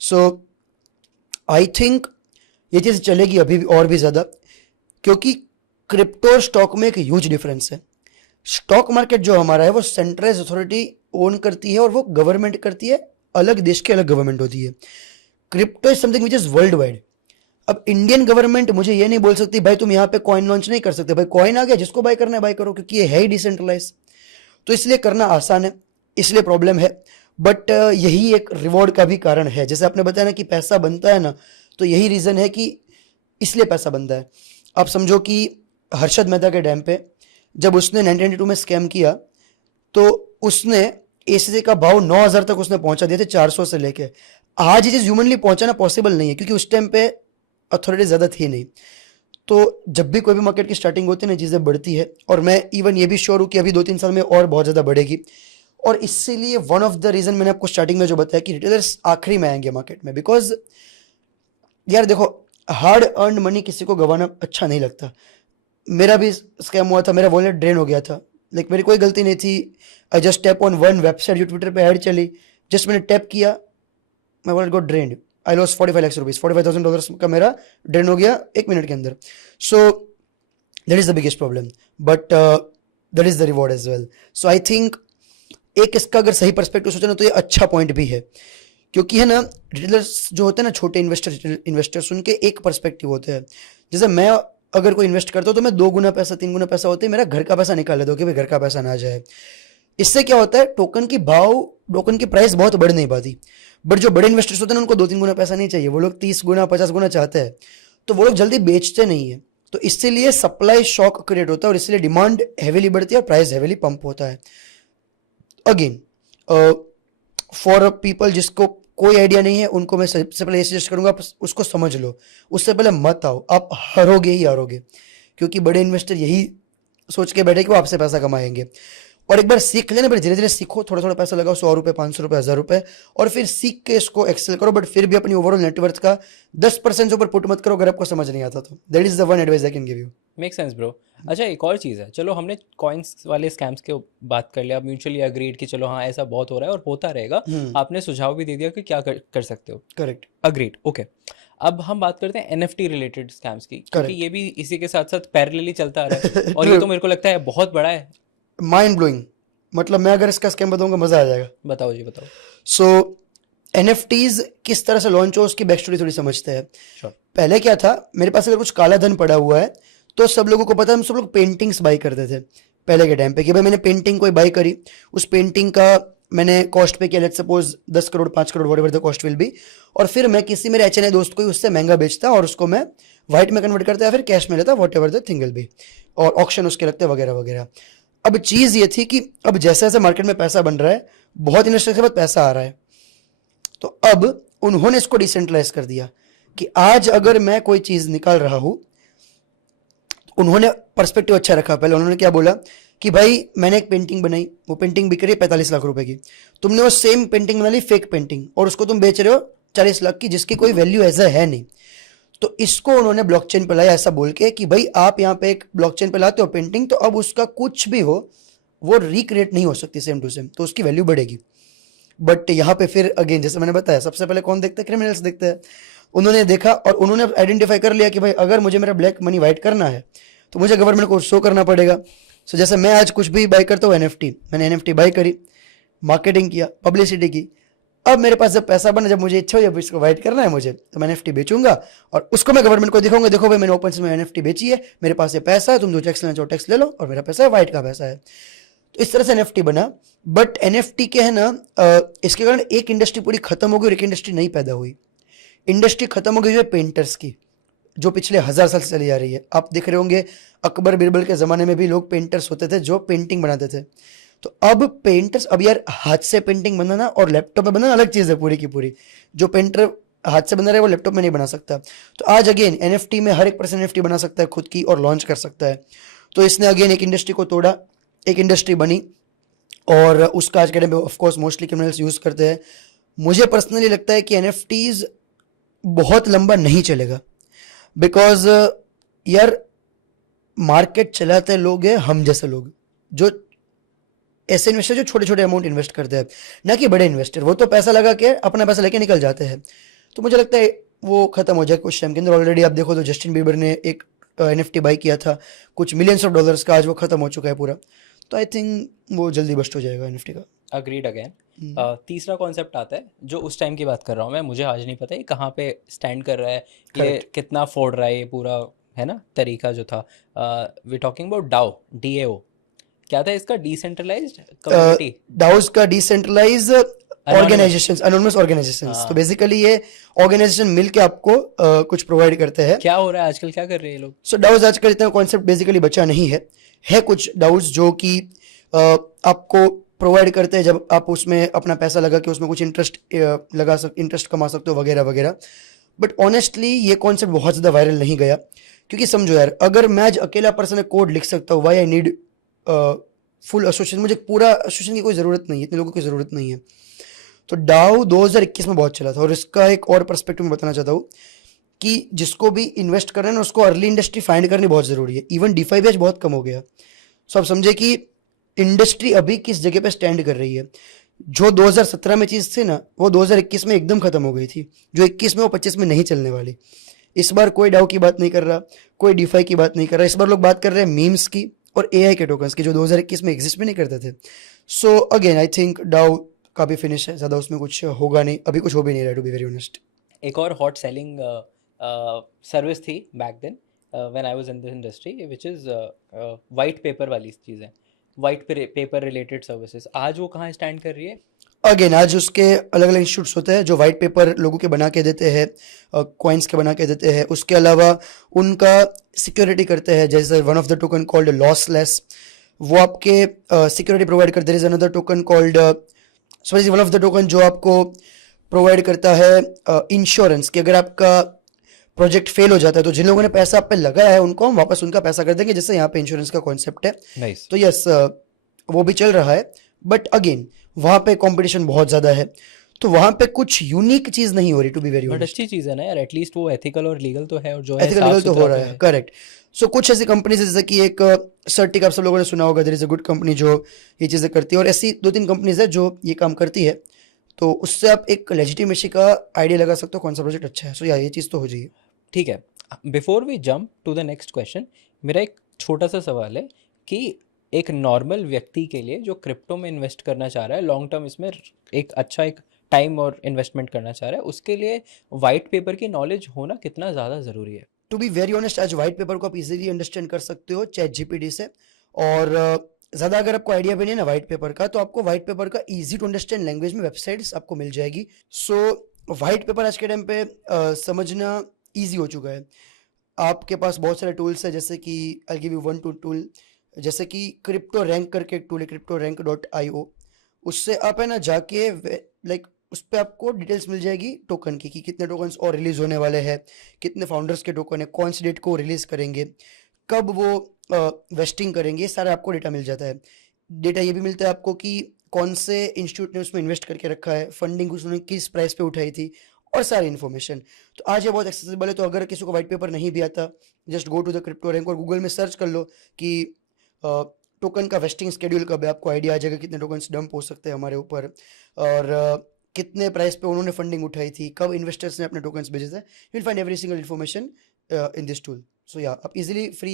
So I think ये चीज़ चलेगी अभी भी और भी ज़्यादा, क्योंकि क्रिप्टो और स्टॉक में एक ह्यूज डिफरेंस है। स्टॉक मार्केट जो हमारा है वो सेंट्रलाइज अथॉरिटी ओन करती है, और वो गवर्नमेंट करती है, अलग देश की अलग गवर्नमेंट होती है। Crypto is something which is world wide. अब इंडियन गवर्नमेंट मुझे ये नहीं बोल सकती भाई तुम यहाँ पे कॉइन लॉन्च नहीं कर सकते, भाई कॉइन आ गया, जिसको बाय करना है बाय करो, क्योंकि ये है ही डिसेंट्रलाइज। तो इसलिए करना आसान है, इसलिए प्रॉब्लम है। बट यही एक रिवॉर्ड का भी कारण है, जैसे आपने बताया ना कि पैसा बनता है ना, तो यही रीज़न है कि इसलिए पैसा बनता है। आप समझो कि हर्षद मेहता के टाइम पे जब उसने 1992 में स्कैम किया, तो उसने एसीसी का भाव 9,000 तक उसने पहुंचा दिए थे, 400 से लेके। आज ये चीज़ ह्यूमनली पहुंचाना पॉसिबल नहीं है, क्योंकि उस टाइम पे अथॉरिटी ज़्यादा थी नहीं। तो जब भी कोई भी मार्केट की स्टार्टिंग होती है ना, चीज़ें बढ़ती है, और मैं इवन ये भी श्योर हूँ कि अभी 2-3 साल में और बहुत ज़्यादा बढ़ेगी। और इसीलिए वन ऑफ द रीज़न मैंने आपको स्टार्टिंग में जो बताया कि रिटेलर्स आखिरी में आएंगे मार्केट में, बिकॉज यार देखो, हार्ड अर्न मनी किसी को गंवाना अच्छा नहीं लगता। मेरा भी स्कैम हुआ था, मेरा वॉलेट ड्रेन हो गया था, लाइक मेरी कोई गलती नहीं थी। I just tap on one website जो ट्विटर पे ऐड चली, जस्ट मैंने टैप किया, my wallet got drained, I loss 45 lakh rupees, $45,000 का मेरा ड्रेन हो गया 1 मिनट के अंदर। So that is the biggest problem, but that is the reward as well. So I think एक इसका अगर सही पर्सपेक्टिव सोचे ना, तो ये अच्छा पॉइंट भी है, क्योंकि है ना, रिटेलर्स जो होते हैं ना, छोटे इन्वेस्टर्स, उनके एक पर्सपेक्टिव होते हैं। जैसे मैं अगर कोई इन्वेस्ट करता हूँ तो मैं 2 गुना पैसा, 3 गुना पैसा होते हैं, मेरा घर का पैसा निकाल लेता हूँ कि भाई घर का पैसा ना जाए। इससे क्या होता है, टोकन की प्राइस बहुत बढ़ नहीं पाती। बट जो बड़े इन्वेस्टर्स होते हैं उनको 2-3 गुना पैसा नहीं चाहिए, वो लोग 30 गुना 50 गुना चाहते हैं, तो वो लोग जल्दी बेचते नहीं है। तो इसीलिए सप्लाई शॉक क्रिएट होता है, और इसलिए डिमांड हैवीली बढ़ती है और प्राइस हैवीली पंप होता है। अगेन फॉर पीपल जिसको कोई आइडिया नहीं है, उनको मैं सबसे पहले ये सजेस्ट करूंगा, आप उसको समझ लो, उससे पहले मत आओ, आप हारोगे ही हारोगे। क्योंकि बड़े इन्वेस्टर यही सोच के बैठे कि वो आपसे पैसा कमाएंगे। और एक बार सीख लेना, फिर धीरे धीरे सीखो, थोड़ा थोड़ा पैसा लगाओ, 100 रुपये, 500 रुपये, 1000 रुपये, और फिर सीख के इसको एक्सेल करो। बट फिर भी अपनी ओवरऑल नेटवर्थ का 10% से ऊपर पुट मत करो, अगर आपको समझ नहीं आता तो। That is the one advice I can give you. Make sense bro. अच्छा, एक और चीज़ है, चलो हमने कॉइन्स वाले स्कैम्स के बात कर लिया, म्यूचुअली अग्रीड कि चलो हाँ ऐसा बहुत हो रहा है और होता रहेगा, आपने सुझाव भी दे दिया कि क्या कर सकते हो। करेक्ट। Agreed, okay. अब हम बात करते हैं एनएफटी रिलेटेड स्कैम्स की, क्योंकि ये भी इसी के साथ साथ पैरेलली चलता आ रहा है, और ये तो मेरे को लगता है बहुत बड़ा है। माइंड ब्लोइंग, मतलब मैं अगर इसका स्कैम बताऊंगा मजा आ जाएगा। बताओ जी, बताओ। सो NFTs किस तरह से लॉन्च हो उसकी बैक स्टोरी थोड़ी समझते हैं। श्योर। पहले क्या था, मेरे पास अगर कुछ काला धन पड़ा हुआ है तो सब लोगों को पता है, हम सब लोग पेंटिंग्स बाई करते थे पहले के टाइम पे, कि भाई मैंने पेंटिंग कोई बाई करी, उस पेंटिंग का मैंने कॉस्ट पे किया, let's suppose 10 crore 5 crore whatever the cost will be, और फिर मैं किसी मेरे HNI दोस्त को ही उससे महंगा बेचता और उसको मैं व्हाइट में कन्वर्ट करता या फिर कैश में लेता, whatever the thing will be, और ऑक्शन उसके लगते वगैरह वगैरह। अब चीज़ ये थी कि अब जैसे जैसे मार्केट में पैसा बन रहा है, बहुत इन्वेस्टर के पास पैसा आ रहा है, तो अब उन्होंने इसको डिसेंट्रलाइज कर दिया कि आज अगर मैं कोई चीज़ निकाल रहा हूँ, उन्होंने पर्सपेक्टिव अच्छा रखा। पहले उन्होंने क्या बोला कि भाई मैंने एक पेंटिंग बनाई, वो पेंटिंग बिक रही है 45 लाख रुपए की, तुमने वो सेम पेंटिंग बना ली फेक पेंटिंग, और उसको तुम बेच रहे हो 40 लाख की, जिसकी कोई वैल्यू ऐसा है नहीं। तो इसको उन्होंने ब्लॉकचेन पे लाया, ऐसा बोल के कि भाई आप यहाँ पे एक ब्लॉकचेन पे लाते हो पेंटिंग, तो अब उसका कुछ भी हो वो रिक्रिएट नहीं हो सकती सेम टू सेम, तो उसकी वैल्यू बढ़ेगी। बट यहाँ पे फिर अगेन जैसे मैंने बताया, सबसे पहले कौन देखता है, क्रिमिनल्स देखते हैं। उन्होंने देखा और उन्होंने आइडेंटिफाई कर लिया कि भाई अगर मुझे मेरा ब्लैक मनी वाइट करना है तो मुझे गवर्नमेंट को शो करना पड़ेगा। सो जैसे मैं आज कुछ भी बाई करता हूँ NFT, मैंने NFT बाई करी, मार्केटिंग किया, पब्लिसिटी की, अब मेरे पास जब पैसा बना, जब मुझे इच्छा हो जब इसको वाइट करना है मुझे, तो मैं NFT बेचूंगा और उसको मैं गवर्नमेंट को दिखाऊंगा, देखो भाई मैंने ओपन से में NFT बेची है, मेरे पास ये पैसा है, तुम जो टैक्स लेना चाहो टैक्स ले लो, और मेरा पैसा है वाइट का पैसा है। तो इस तरह से NFT बना। बट NFT के है ना, इसके कारण एक इंडस्ट्री पूरी खत्म हो गई और एक इंडस्ट्री नहीं पैदा हुई। इंडस्ट्री खत्म हो गई है पेंटर्स की, जो पिछले 1000 साल से चली जा रही है। आप देख रहे होंगे अकबर बिरबल के ज़माने में भी लोग पेंटर्स होते थे जो पेंटिंग बनाते थे। तो अब पेंटर्स, अब यार हाथ से पेंटिंग बनाना और लैपटॉप में बनाना अलग चीज़ है पूरी की पूरी। जो पेंटर हाथ से बना रहा है वो लैपटॉप में नहीं बना सकता। तो आज अगेन NFT में हर एक पर्सन NFT बना सकता है खुद की और लॉन्च कर सकता है। तो इसने अगेन एक इंडस्ट्री को तोड़ा, एक इंडस्ट्री बनी, और उसका आज के टाइम पे ऑफकोर्स मोस्टली क्रिमिनल्स यूज़ करते हैं। मुझे पर्सनली लगता है कि NFTs बहुत लंबा नहीं चलेगा, बिकॉज यार मार्केट चलाते लोग हैं हम जैसे लोग, जो ऐसे इन्वेस्टर जो छोटे छोटे अमाउंट इन्वेस्ट करते हैं, ना कि बड़े इन्वेस्टर, वो तो पैसा लगा के अपना पैसा लेके निकल जाते हैं। तो मुझे लगता है वो खत्म हो जाए कुछ टाइम के अंदर। ऑलरेडी आप देखो तो जस्टिन बीबर ने एक NFT बाई किया था कुछ मिलियंस ऑफ डॉलर्स का, आज वो खत्म हो चुका है पूरा। तो आई थिंक वो जल्दी बस्ट हो जाएगा NFT का। Agreed again. तीसरा कॉन्सेप्ट आता है जो उस टाइम की बात कर रहा हूँ मैं, मुझे आज नहीं पता ये कहाँ पे स्टैंड कर रहा है, ये Correct. कितना फोड़ रहा है, ये पूरा है ना तरीका जो था। We talking about DAO, DAO क्या था इसका, डिसेंट्रलाइज्ड कम्युनिटी डाउज का डिसेंट्रलाइज ऑर्गेनाइजेशंस, अनोनिमस ऑर्गेनाइजेशंस। तो हाँ। बेसिकली ये ऑर्गेनाइजेशन मिलके आपको कुछ प्रोवाइड करते हैं। क्या हो रहा है आजकल, क्या कर रहे हैं ये लोग? सो डाउज आजकल इतना कॉन्सेप्ट बेसिकली बचा नहीं है कुछ डाउज जो कि आपको प्रोवाइड करते हैं जब आप उसमें अपना पैसा लगा के उसमें कुछ इंटरेस्ट कमा सकते हो वगैरह वगैरह। बट ऑनेस्टली ये कॉन्सेप्ट बहुत ज़्यादा वायरल नहीं गया, क्योंकि समझो यार, अगर मैं आज अकेला पर्सन कोड लिख सकता हूँ, why I need full association, मुझे पूरा एसोसिएशन की कोई ज़रूरत नहीं है, इतने लोगों की ज़रूरत नहीं है। तो डाउ 2021 में बहुत चला था, और इसका एक और पर्सपेक्टिव में बताना चाहता हूँ कि जिसको भी इन्वेस्ट कर रहे हैं ना, उसको अर्ली इंडस्ट्री फाइंड करनी बहुत ज़रूरी है। इवन DeFi भी आज बहुत कम हो गया। सो आप समझे कि इंडस्ट्री अभी किस जगह पे स्टैंड कर रही है। जो 2017 में चीज़ थी ना, वो 2021 में एकदम खत्म हो गई थी, जो 21 में वो 25 में नहीं चलने वाली। इस बार कोई डाउ की बात नहीं कर रहा, कोई DeFi की बात नहीं कर रहा, इस बार लोग बात कर रहे हैं मीम्स की और AI के टोकन्स की, जो 2021 में एग्जिस्ट भी नहीं करते थे। सो अगेन आई थिंक डाउ का भी फिनिश है, ज़्यादा उसमें कुछ होगा नहीं, अभी कुछ हो भी नहीं रहा, टू बी वेरी ऑनेस्ट। एक और हॉट सेलिंग सर्विस थी back then when I was in this industry, which is white paper वाली चीज़ें, वाइट पेपर रिलेटेड सर्विसेज। आज वो कहाँ स्टैंड कर रही है? अगेन आज उसके अलग अलग इंस्टीट्यूट्स होते हैं जो वाइट पेपर लोगों के बना के देते हैं, कॉइन्स के बना के देते हैं। उसके अलावा उनका सिक्योरिटी करते हैं, जैसे one of the token called lossless, वो आपके सिक्योरिटी प्रोवाइड करते हैं। There is another token called sorry one of the token जो आपको प्रोवाइड करता है इंश्योरेंस, कि अगर आपका प्रोजेक्ट फेल हो जाता है तो जिन लोगों ने पैसा आप पे लगाया है उनको हम वापस उनका पैसा कर देंगे, जैसे यहाँ पे इंश्योरेंस का कॉन्सेप्ट है। नाइस। तो यस, वो भी चल रहा है। बट अगेन वहाँ पे कंपटीशन बहुत ज़्यादा है, तो वहाँ पे कुछ यूनिक चीज़ नहीं हो रही, to be very but honest. अच्छी चीज़ है ना यार, एटलीस्ट वो एथिकल और लीगल तो है, और जो है एथिकल साफ लेवल तो सुथरा हो रहा है, करेक्ट। सो कुछ ऐसी कंपनीज है जैसे कि एक सर्टिक, आप सब लोगों ने सुना होगा, there is a good company जो ये चीज़ें करती है, और ऐसी 2-3 कंपनीज है जो ये काम करती है। तो उससे आप एक लेजिटिमेसी का आइडिया लगा सकते हो कौन सा प्रोजेक्ट अच्छा है। सो या ये चीज़ तो हो जाएगी। ठीक है। Before we jump to the next question, मेरा एक छोटा सा सवाल है कि एक नॉर्मल व्यक्ति के लिए जो क्रिप्टो में इन्वेस्ट करना चाह रहा है लॉन्ग टर्म, इसमें एक अच्छा एक टाइम और इन्वेस्टमेंट करना चाह रहा है, उसके लिए वाइट पेपर की नॉलेज होना कितना ज़्यादा ज़रूरी है? टू बी वेरी ऑनेस्ट, आज व्हाइट पेपर को आप इजीली अंडरस्टैंड कर सकते हो चैट जीपीटी से। और ज़्यादा अगर आपको आइडिया भी नहीं है ना व्हाइट पेपर का, तो आपको व्हाइट पेपर का इजी टू अंडरस्टैंड लैंग्वेज में वेबसाइट्स आपको मिल जाएगी। सो व्हाइट पेपर आज के टाइम पे समझना ईजी हो चुका है। आपके पास बहुत सारे टूल्स है, जैसे कि आई गिव यू वन टूल, जैसे कि क्रिप्टो रैंक करके एक टूल है, cryptorank.io। उससे आप है ना जाके लाइक उस पर आपको डिटेल्स मिल जाएगी टोकन की, कि कितने टोकन्स और रिलीज होने वाले हैं, कितने फाउंडर्स के टोकन है, कौन सी डेट को रिलीज करेंगे, कब वो वेस्टिंग करेंगे, ये सारा आपको डेटा मिल जाता है। डेटा ये भी मिलता है आपको कि कौन से इंस्टीट्यूट ने उसमें इन्वेस्ट करके रखा है, फंडिंग उसने किस प्राइस पे उठाई थी, और सारी इन्फॉर्मेशन। तो आज ये बहुत एक्सेसिबल है। तो अगर किसी को व्हाइट पेपर नहीं भी आता, just go to the crypto rank और गूगल में सर्च कर लो कि टोकन का वेस्टिंग स्केड्यूल कब है, आपको आइडिया आ जाएगा कितने टोकन्स डंप हो सकते हैं हमारे ऊपर, और कितने प्राइस पे उन्होंने फंडिंग उठाई थी, कब इन्वेस्टर्स ने अपने टोकन्स भेजे थे। You will find every single information in this tool. So या आप इजीली फ्री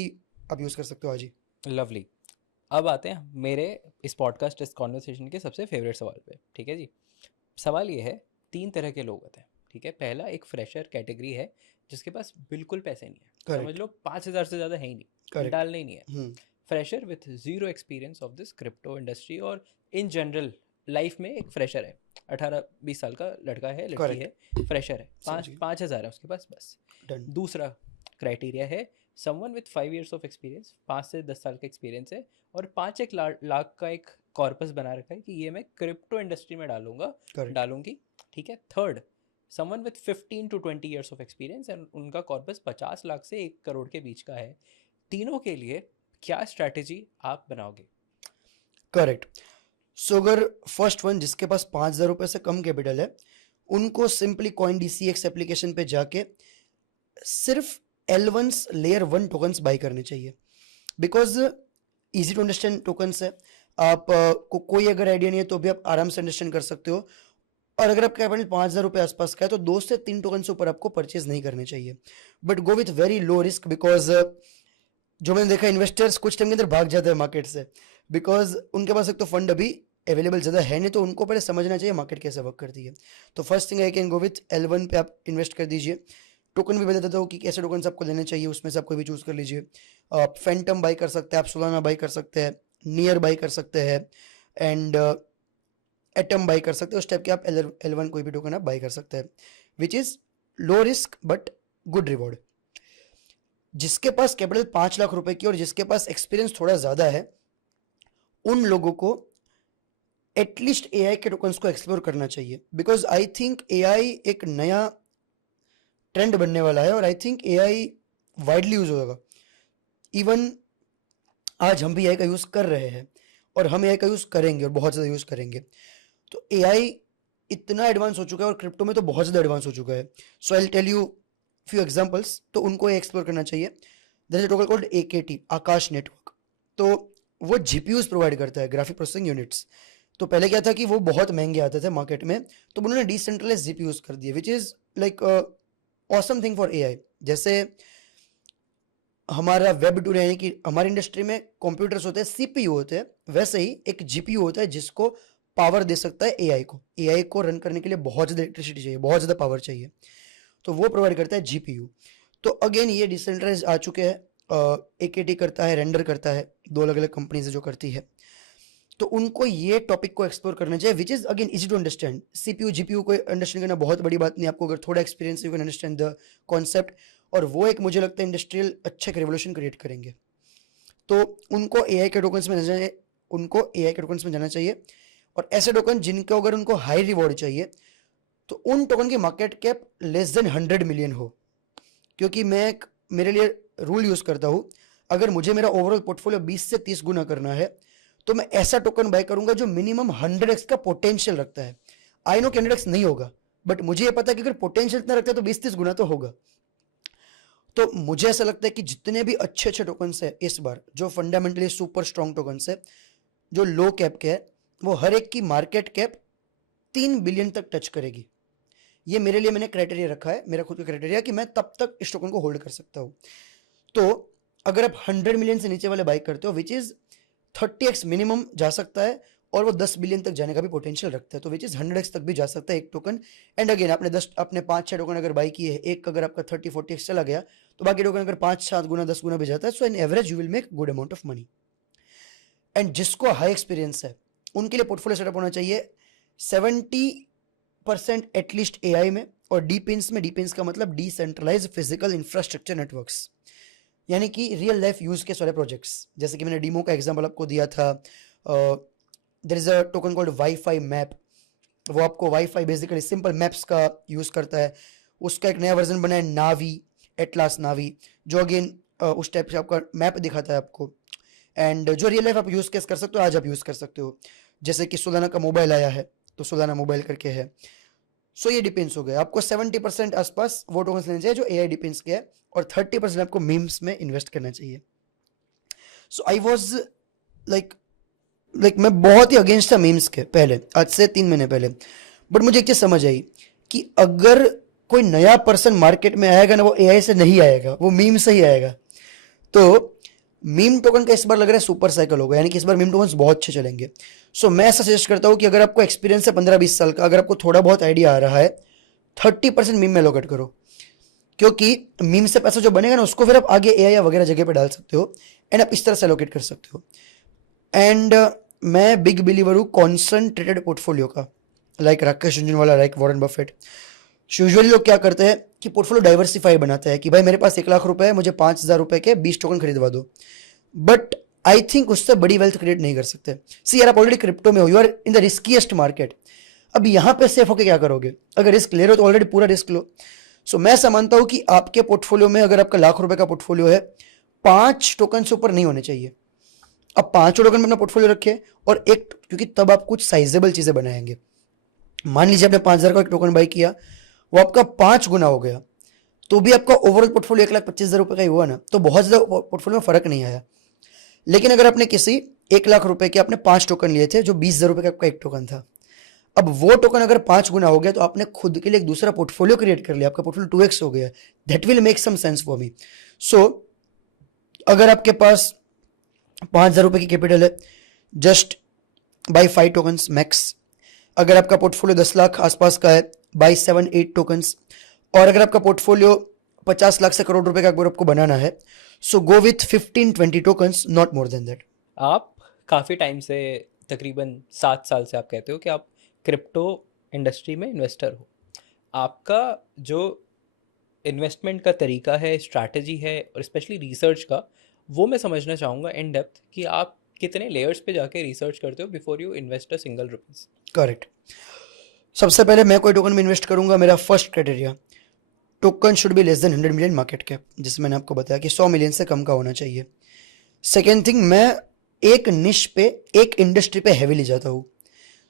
आप यूज़ कर सकते हो आज ही। लवली। अब आते हैं मेरे इस पॉडकास्ट, इस कॉन्वर्सेशन के सबसे फेवरेट सवाल पे। ठीक है जी, सवाल ये है, 3 तरह के लोग होते हैं। ठीक है, पहला एक फ्रेशर कैटेगरी है जिसके पास बिल्कुल पैसे नहीं है, समझ करेक्ट। लो 5,000 से ज़्यादा है ही नहीं, करेक्ट। डालने ही नहीं है। Fresher with zero experience of this crypto industry और इन जनरल लाइफ में एक फ्रेशर है, 18-20 साल का लड़का है, लड़की करेक्ट। है, फ्रेशर है, समझ गया। 5,000 है उसके पास बस। डन। दूसरा क्राइटेरिया है someone with 5 years of experience, 5 से 10 साल का एक्सपीरियंस है और 5-1 लाख का एक कॉर्पस बना रखा है कि ये मैं क्रिप्टो इंडस्ट्री में करेक्ट। डालूंगी। ठीक है। Third, someone with 15 to 20 years of experience and उनका कॉर्पस 50 लाख से 1 करोड़ के बीच का है। तीनों के लिए क्या स्ट्रैटेजी आप बनाओगे? करेक्ट। सो अगर फर्स्ट वन, जिसके पास 5,000 रुपये से कम कैपिटल है, उनको सिंपली कॉइन DCX एप्लीकेशन पे जाके सिर्फ L1s लेयर 1 टोकन्स बाई करने चाहिए, because easy to understand tokens है। आप को कोई अगर आइडिया नहीं है तो भी आप आराम से अंडरस्टैंड कर सकते हो। और अगर आपका कैपिटल 5,000 रुपये आसपास का है तो 2 से 3 टोकन से ऊपर आपको परचेज नहीं करने चाहिए, but go with very low risk, because जो मैंने देखा इन्वेस्टर्स कुछ टाइम के अंदर भाग जाते हैं मार्केट से, बिकॉज उनके पास एक तो फंड अभी अवेलेबल ज़्यादा है नहीं, तो उनको पहले समझना चाहिए मार्केट कैसे वर्क करती है। तो first thing I can go with L1 पे आप इन्वेस्ट कर दीजिए। टोकन भी बता देता हूँ कि कैसे टोकन आपको लेने चाहिए, उसमें से आप कोई भी चूज़ कर लीजिए। आप फैंटम बाई कर सकते हैं, आप सोलाना बाई कर सकते हैं, नियर बाई कर सकते हैं, एंड एटम बाई कर सकते हैं। उस टाइप के आप L1 कोई भी टोकन आप बाई कर सकते हैं, which is low risk but good reward. जिसके पास कैपिटल 5 लाख रुपए की और जिसके पास एक्सपीरियंस थोड़ा ज़्यादा है, उन लोगों को एटलीस्ट AI के टोकन्स को एक्सप्लोर करना चाहिए, बिकॉज आई थिंक AI एक नया ट्रेंड बनने वाला है और I think AI widely use होगा। इवन आज हम भी AI का यूज़ कर रहे हैं और हम AI का यूज़ करेंगे और बहुत ज़्यादा यूज़ करेंगे। तो AI इतना एडवांस हो चुका है और क्रिप्टो में तो बहुत ज़्यादा एडवांस हो चुका है। So I tell you few examples, तो उनको एक्सप्लोर करना चाहिए। There is a token called AKT, Akash network. तो वो GPUs प्रोवाइड करता है, ग्राफिक प्रोसेसिंग यूनिट्स। तो पहले क्या था कि वो बहुत महंगे आते थे मार्केट में, तो उन्होंने डिसेंट्रलाइज GPUs कर दिए, which is like awesome thing for AI। जैसे हमारा वेब टूल, यानी कि हमारी इंडस्ट्री में कंप्यूटर्स होते हैं, CPU होते हैं, वैसे ही एक GPU होता है जिसको पावर दे सकता है AI को। AI को रन करने के लिए बहुत ज़्यादा इलेक्ट्रिसिटी चाहिए, बहुत ज़्यादा पावर चाहिए, तो वो प्रोवाइड करता है GPU। तो अगेन ये डिसेंट्रलाइज आ चुके हैं। AKT करता है, रेंडर करता है, 2 अलग अलग कंपनी से जो करती है। तो उनको ये टॉपिक को एक्सप्लोर करना चाहिए, which is again easy to understand. CPU GPU को अंडरस्टैंड करना बहुत बड़ी बात नहीं, आपको अगर थोड़ा experience you can understand the concept, और वो एक मुझे लगता है इंडस्ट्रियल अच्छा एक रेवोल्यूशन क्रिएट करेंगे। तो उनको AI के टोकन्स में जाना, उनको AI के टोकन्स में जाना चाहिए। और ऐसे टोकन जिनको अगर उनको हाई रिवॉर्ड चाहिए, तो उन टोकन की market cap less than 100 million हो। क्योंकि मैं मेरे लिए रूल यूज़ करता हूँ, अगर मुझे मेरा ओवरऑल पोर्टफोलियो 20 से 30 गुना करना है, तो मैं ऐसा टोकन बाय करूंगा जो मिनिमम 100x का पोटेंशियल रखता है। आई नो 100x नहीं होगा, बट मुझे ये पता है कि अगर पोटेंशियल इतना रखता है तो 20-30 गुना तो होगा। तो मुझे ऐसा लगता है कि जितने भी अच्छे अच्छे टोकन्स है इस बार, जो फंडामेंटली सुपर स्ट्रॉन्ग टोकन्स है, जो लो कैप के है, वो हर एक की मार्केट कैप 3 बिलियन तक टच करेगी। ये मेरे लिए मैंने क्राइटेरिया रखा है, मेरा खुद का क्राइटेरिया, कि मैं तब तक इस टोकन को होल्ड कर सकता हूँ। तो अगर आप 100 मिलियन से नीचे वाले बाई करते हो, विच इज़ 30x मिनिमम जा सकता है, और वो 10 बिलियन तक जाने का भी पोटेंशियल रखता है, तो विच इज 100x तक भी जा सकता है एक टोकन। एंड अगेन आपने 5-6 टोकन अगर बाई किए हैं, एक अगर आपका 30-40x चला गया तो बाकी टोकन अगर 5-7 गुना 10 गुना भी जाता है, so in average you will make good amount of money. And जिसको हाई एक्सपीरियंस है उनके लिए पोर्टफोलियो सेटअप होना चाहिए 70% एटलीस्ट एआई में, और डीपिंस में, डीपिंस का मतलब डिसेंट्रलाइज फिजिकल इंफ्रास्ट्रक्चर नेटवर्क्स, यानी कि रियल लाइफ यूज केस वाले प्रोजेक्ट्स। जैसे कि मैंने डीमो का एग्जांपल आपको दिया था, there is a token called wifi map, वो आपको वाईफाई बेसिकली सिंपल मैप्स का यूज करता है। उसका एक नया वर्जन बना है नावी, एटलास नावी, जो अगेन उस टाइप से आपका मैप दिखाता है आपको। एंड जो रियल लाइफ आप यूज केस कर सकते हो, आज आप यूज कर सकते हो। जैसे कि सोलाना का मोबाइल आया है, तो सोलाना मोबाइल करके है। सो ये डिपेंड्स हो गया, आपको 70% आसपास वो टोकन्स लेने चाहिए जो एआई डिपेंड्स के है, और 30% आपको मीम्स में इन्वेस्ट करना चाहिए। सो आई वॉज लाइक मैं बहुत ही अगेंस्ट था मीम्स के पहले, आज से 3 महीने पहले। बट मुझे एक चीज समझ आई कि अगर कोई नया पर्सन मार्केट में आएगा ना, वो एआई से नहीं आएगा, वो मीम से ही आएगा। तो मीम टोकन का इस बार लग रहा है सुपर साइकिल होगा, यानी कि इस बार मीम टोकन बहुत अच्छे चलेंगे। सो मैं ऐसा सजेस्ट करता हूँ कि अगर आपको एक्सपीरियंस है 15-20 साल का, अगर आपको थोड़ा बहुत आइडिया आ रहा है, 30% मीम में लोकेट करो, क्योंकि मीम से पैसा जो बनेगा ना, उसको फिर आप आगे एआई वगैरह जगह पे डाल सकते हो, एंड आप इस तरह से लोकेट कर सकते हो। एंड मैं बिग बिलीवर हूँ कॉन्सेंट्रेटेड पोर्टफोलियो का, like Rakesh Jhunjhunwala, like Warren Buffett. Usually लोग क्या करते हैं कि पोर्टफोलियो डाइवर्सिफाई बनाते हैं कि भाई मेरे पास 1 लाख रुपए है, मुझे 5,000 रुपए के 20 टोकन खरीदवा दो। बट आई थिंक उससे बड़ी वेल्थ क्रिएट नहीं कर सकते। सी यार, आप ऑलरेडी क्रिप्टो में हो, you are in the riskiest market. अब यहाँ पे सेफ होकर क्या करोगे? अगर रिस्क ले रहे हो तो ऑलरेडी पूरा रिस्क लो। सो मैं ऐसा मानता हूँ कि आपके पोर्टफोलियो में, अगर आपका 1 लाख रुपए का पोर्टफोलियो है, 5 टोकन से ऊपर नहीं होने चाहिए। अब 5 टोकन में अपना पोर्टफोलियो रखे, और एक, क्योंकि तब आप कुछ साइजेबल चीजें बनाएंगे। मान लीजिए आपने 5,000 का एक टोकन बाई किया, वो आपका 5 गुना हो गया, तो भी आपका ओवरऑल पोर्टफोलियो 1,25,000 रुपए का ही हुआ ना, तो बहुत ज्यादा पोर्टफोलियो में फर्क नहीं आया। लेकिन अगर आपने किसी 1 लाख रुपए के आपने 5 टोकन लिए थे, जो 20,000 रुपए का आपका एक टोकन था, अब वो टोकन अगर 5 गुना हो गया, तो आपने खुद के लिए एक दूसरा पोर्टफोलियो क्रिएट कर लिया, आपका पोर्टफोलियो 2x हो गया। That will make some sense for me. So अगर आपके पास 5,000 रुपए की कैपिटल है, जस्ट बाई 5 टोकन्स मैक्स। अगर आपका पोर्टफोलियो 10 लाख आसपास का है, बाई 7-8 टोकन्स। और अगर आपका पोर्टफोलियो 50 लाख से करोड़ रुपए का अगर आपको बनाना है, so go with 15-20 tokens, not more than that. आप काफ़ी टाइम से, तकरीबन 7 साल से आप कहते हो कि आप क्रिप्टो इंडस्ट्री में इन्वेस्टर हो। आपका जो इन्वेस्टमेंट का तरीका है, स्ट्रैटेजी है, और स्पेशली रिसर्च का, वो मैं समझना चाहूँगा इन डेप्थ कि आप कितने लेयर्स पे जाके रिसर्च करते हो before you invest a single rupees. Correct. सबसे पहले मैं कोई टोकन में इन्वेस्ट करूंगा, मेरा first criteria, token should be less than 100 million market cap, जिसमें मैंने आपको बताया कि 100 मिलियन से कम का होना चाहिए। सेकेंड थिंग, मैं एक निश पे, एक इंडस्ट्री पे हैवीली जाता हूँ।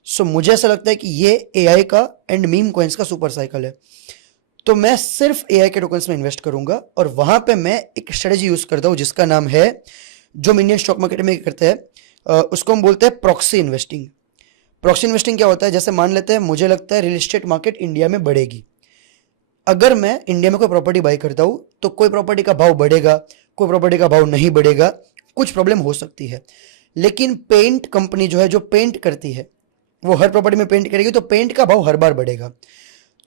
सो मुझे ऐसा लगता है कि ये एआई का एंड मीम कॉइन्स का सुपर साइकिल है, तो मैं सिर्फ एआई के टोकन्स में इन्वेस्ट करूंगा, और वहां पे मैं एक स्ट्रेटेजी यूज करता हूँ जिसका नाम है, जो इंडियन स्टॉक मार्केट में करते हैं, उसको हम बोलते हैं प्रॉक्सी इन्वेस्टिंग। प्रॉक्सी इन्वेस्टिंग क्या होता है? जैसे मान लेते हैं, मुझे लगता है रियल एस्टेट मार्केट इंडिया में बढ़ेगी। अगर मैं इंडिया में कोई प्रॉपर्टी बाई करता हूं, तो कोई प्रॉपर्टी का भाव बढ़ेगा, कोई प्रॉपर्टी का भाव नहीं बढ़ेगा, कुछ प्रॉब्लम हो सकती है। लेकिन पेंट कंपनी जो है, जो पेंट करती है, वो हर प्रॉपर्टी में पेंट करेगी, तो पेंट का भाव हर बार बढ़ेगा।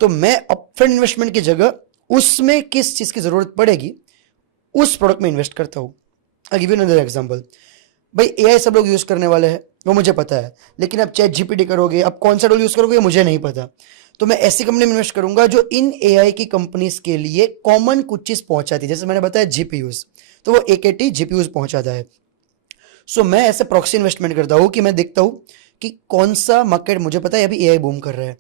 तो मैं अपफ्रंट इन्वेस्टमेंट की जगह उसमें किस चीज की जरूरत पड़ेगी, उस प्रोडक्ट में इन्वेस्ट करता हूं। आई गिव यू अनदर एग्जांपल। भाई एआई सब लोग यूज करने वाले हैं, वो मुझे पता है, लेकिन आप चैट जीपीटी करोगे, आप कौन सा टूल यूज करोगे, मुझे नहीं पता। तो मैं ऐसी कंपनी में इन्वेस्ट करूंगा जो इन एआई की कंपनीज के लिए कॉमन कुछ चीज पहुंचाती है। जैसे मैंने बताया जीपीयूज, तो वो AKT जीपीयूज पहुंचाता है। सो मैं ऐसे प्रॉक्सी इन्वेस्टमेंट करता हूँ कि मैं देखता हूँ कि कौन सा मार्केट, मुझे पता है अभी एआई बूम कर रहा है,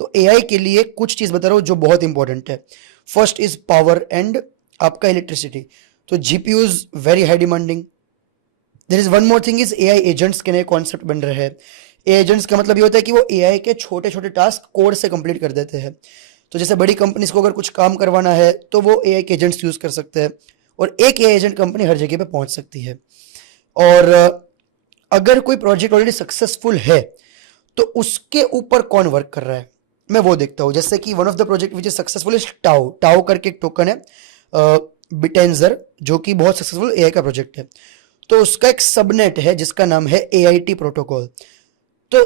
तो एआई के लिए कुछ चीज बता रहा हूँ जो बहुत इंपॉर्टेंट है। फर्स्ट इज पावर एंड आपका इलेक्ट्रिसिटी। तो GPUs very high demanding. There is one more thing, is AI agents के नए कॉन्सेप्ट बन रहे हैं। एआई एजेंट्स का मतलब ये होता है कि वो एआई के छोटे छोटे टास्क कोड से कंप्लीट कर देते हैं। तो जैसे बड़ी कंपनीज को अगर कुछ काम करवाना है, तो वो एआई के एजेंट्स यूज कर सकते हैं, और एक एआई एजेंट कंपनी हर जगह पे पहुंच सकती है। और अगर कोई प्रोजेक्ट ऑलरेडी सक्सेसफुल है, तो उसके ऊपर कौन वर्क कर रहा है, मैं वो देखता हूँ। जैसे कि one of the project which is successful is tau. Tau करके एक टोकन है, बिटेंजर, जो कि बहुत सक्सेसफुल एआई का प्रोजेक्ट है। तो उसका एक सबनेट है जिसका नाम है AIT प्रोटोकॉल। तो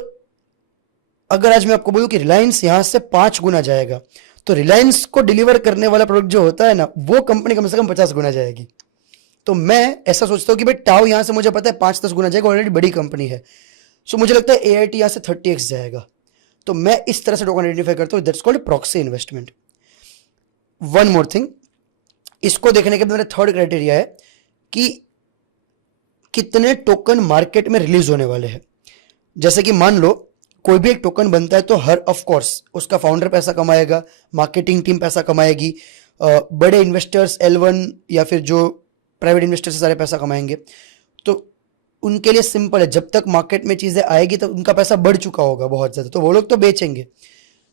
अगर आज मैं आपको बोलूं कि रिलायंस यहां से 5 गुना जाएगा, तो रिलायंस को डिलीवर करने वाला प्रोडक्ट जो होता है ना, वो कंपनी कम से कम 50 गुना जाएगी। तो मैं ऐसा सोचता हूँ कि भाई टाउ यहां से मुझे पता है 5-10 गुना जाएगा, ऑलरेडी बड़ी कंपनी है। सो मुझे लगता है AIT यहां से 30x जाएगा। तो मैं इस तरह से टोकन आइडेंटिफाई करता हूँ, that's called proxy investment. One more thing, इसको देखने के बाद मेरा थर्ड क्राइटेरिया है कि कितने टोकन मार्केट में रिलीज होने वाले हैं। जैसे कि मान लो कोई भी एक टोकन बनता है तो हर ऑफ कोर्स उसका फाउंडर पैसा कमाएगा, मार्केटिंग टीम पैसा कमाएगी, बड़े इन्वेस्टर्स L1 या फिर जो प्राइवेट इन्वेस्टर्स सारे पैसा कमाएंगे। तो उनके लिए सिंपल है, जब तक मार्केट में चीजें आएगी तो उनका पैसा बढ़ चुका होगा बहुत ज्यादा, तो वो लोग तो बेचेंगे।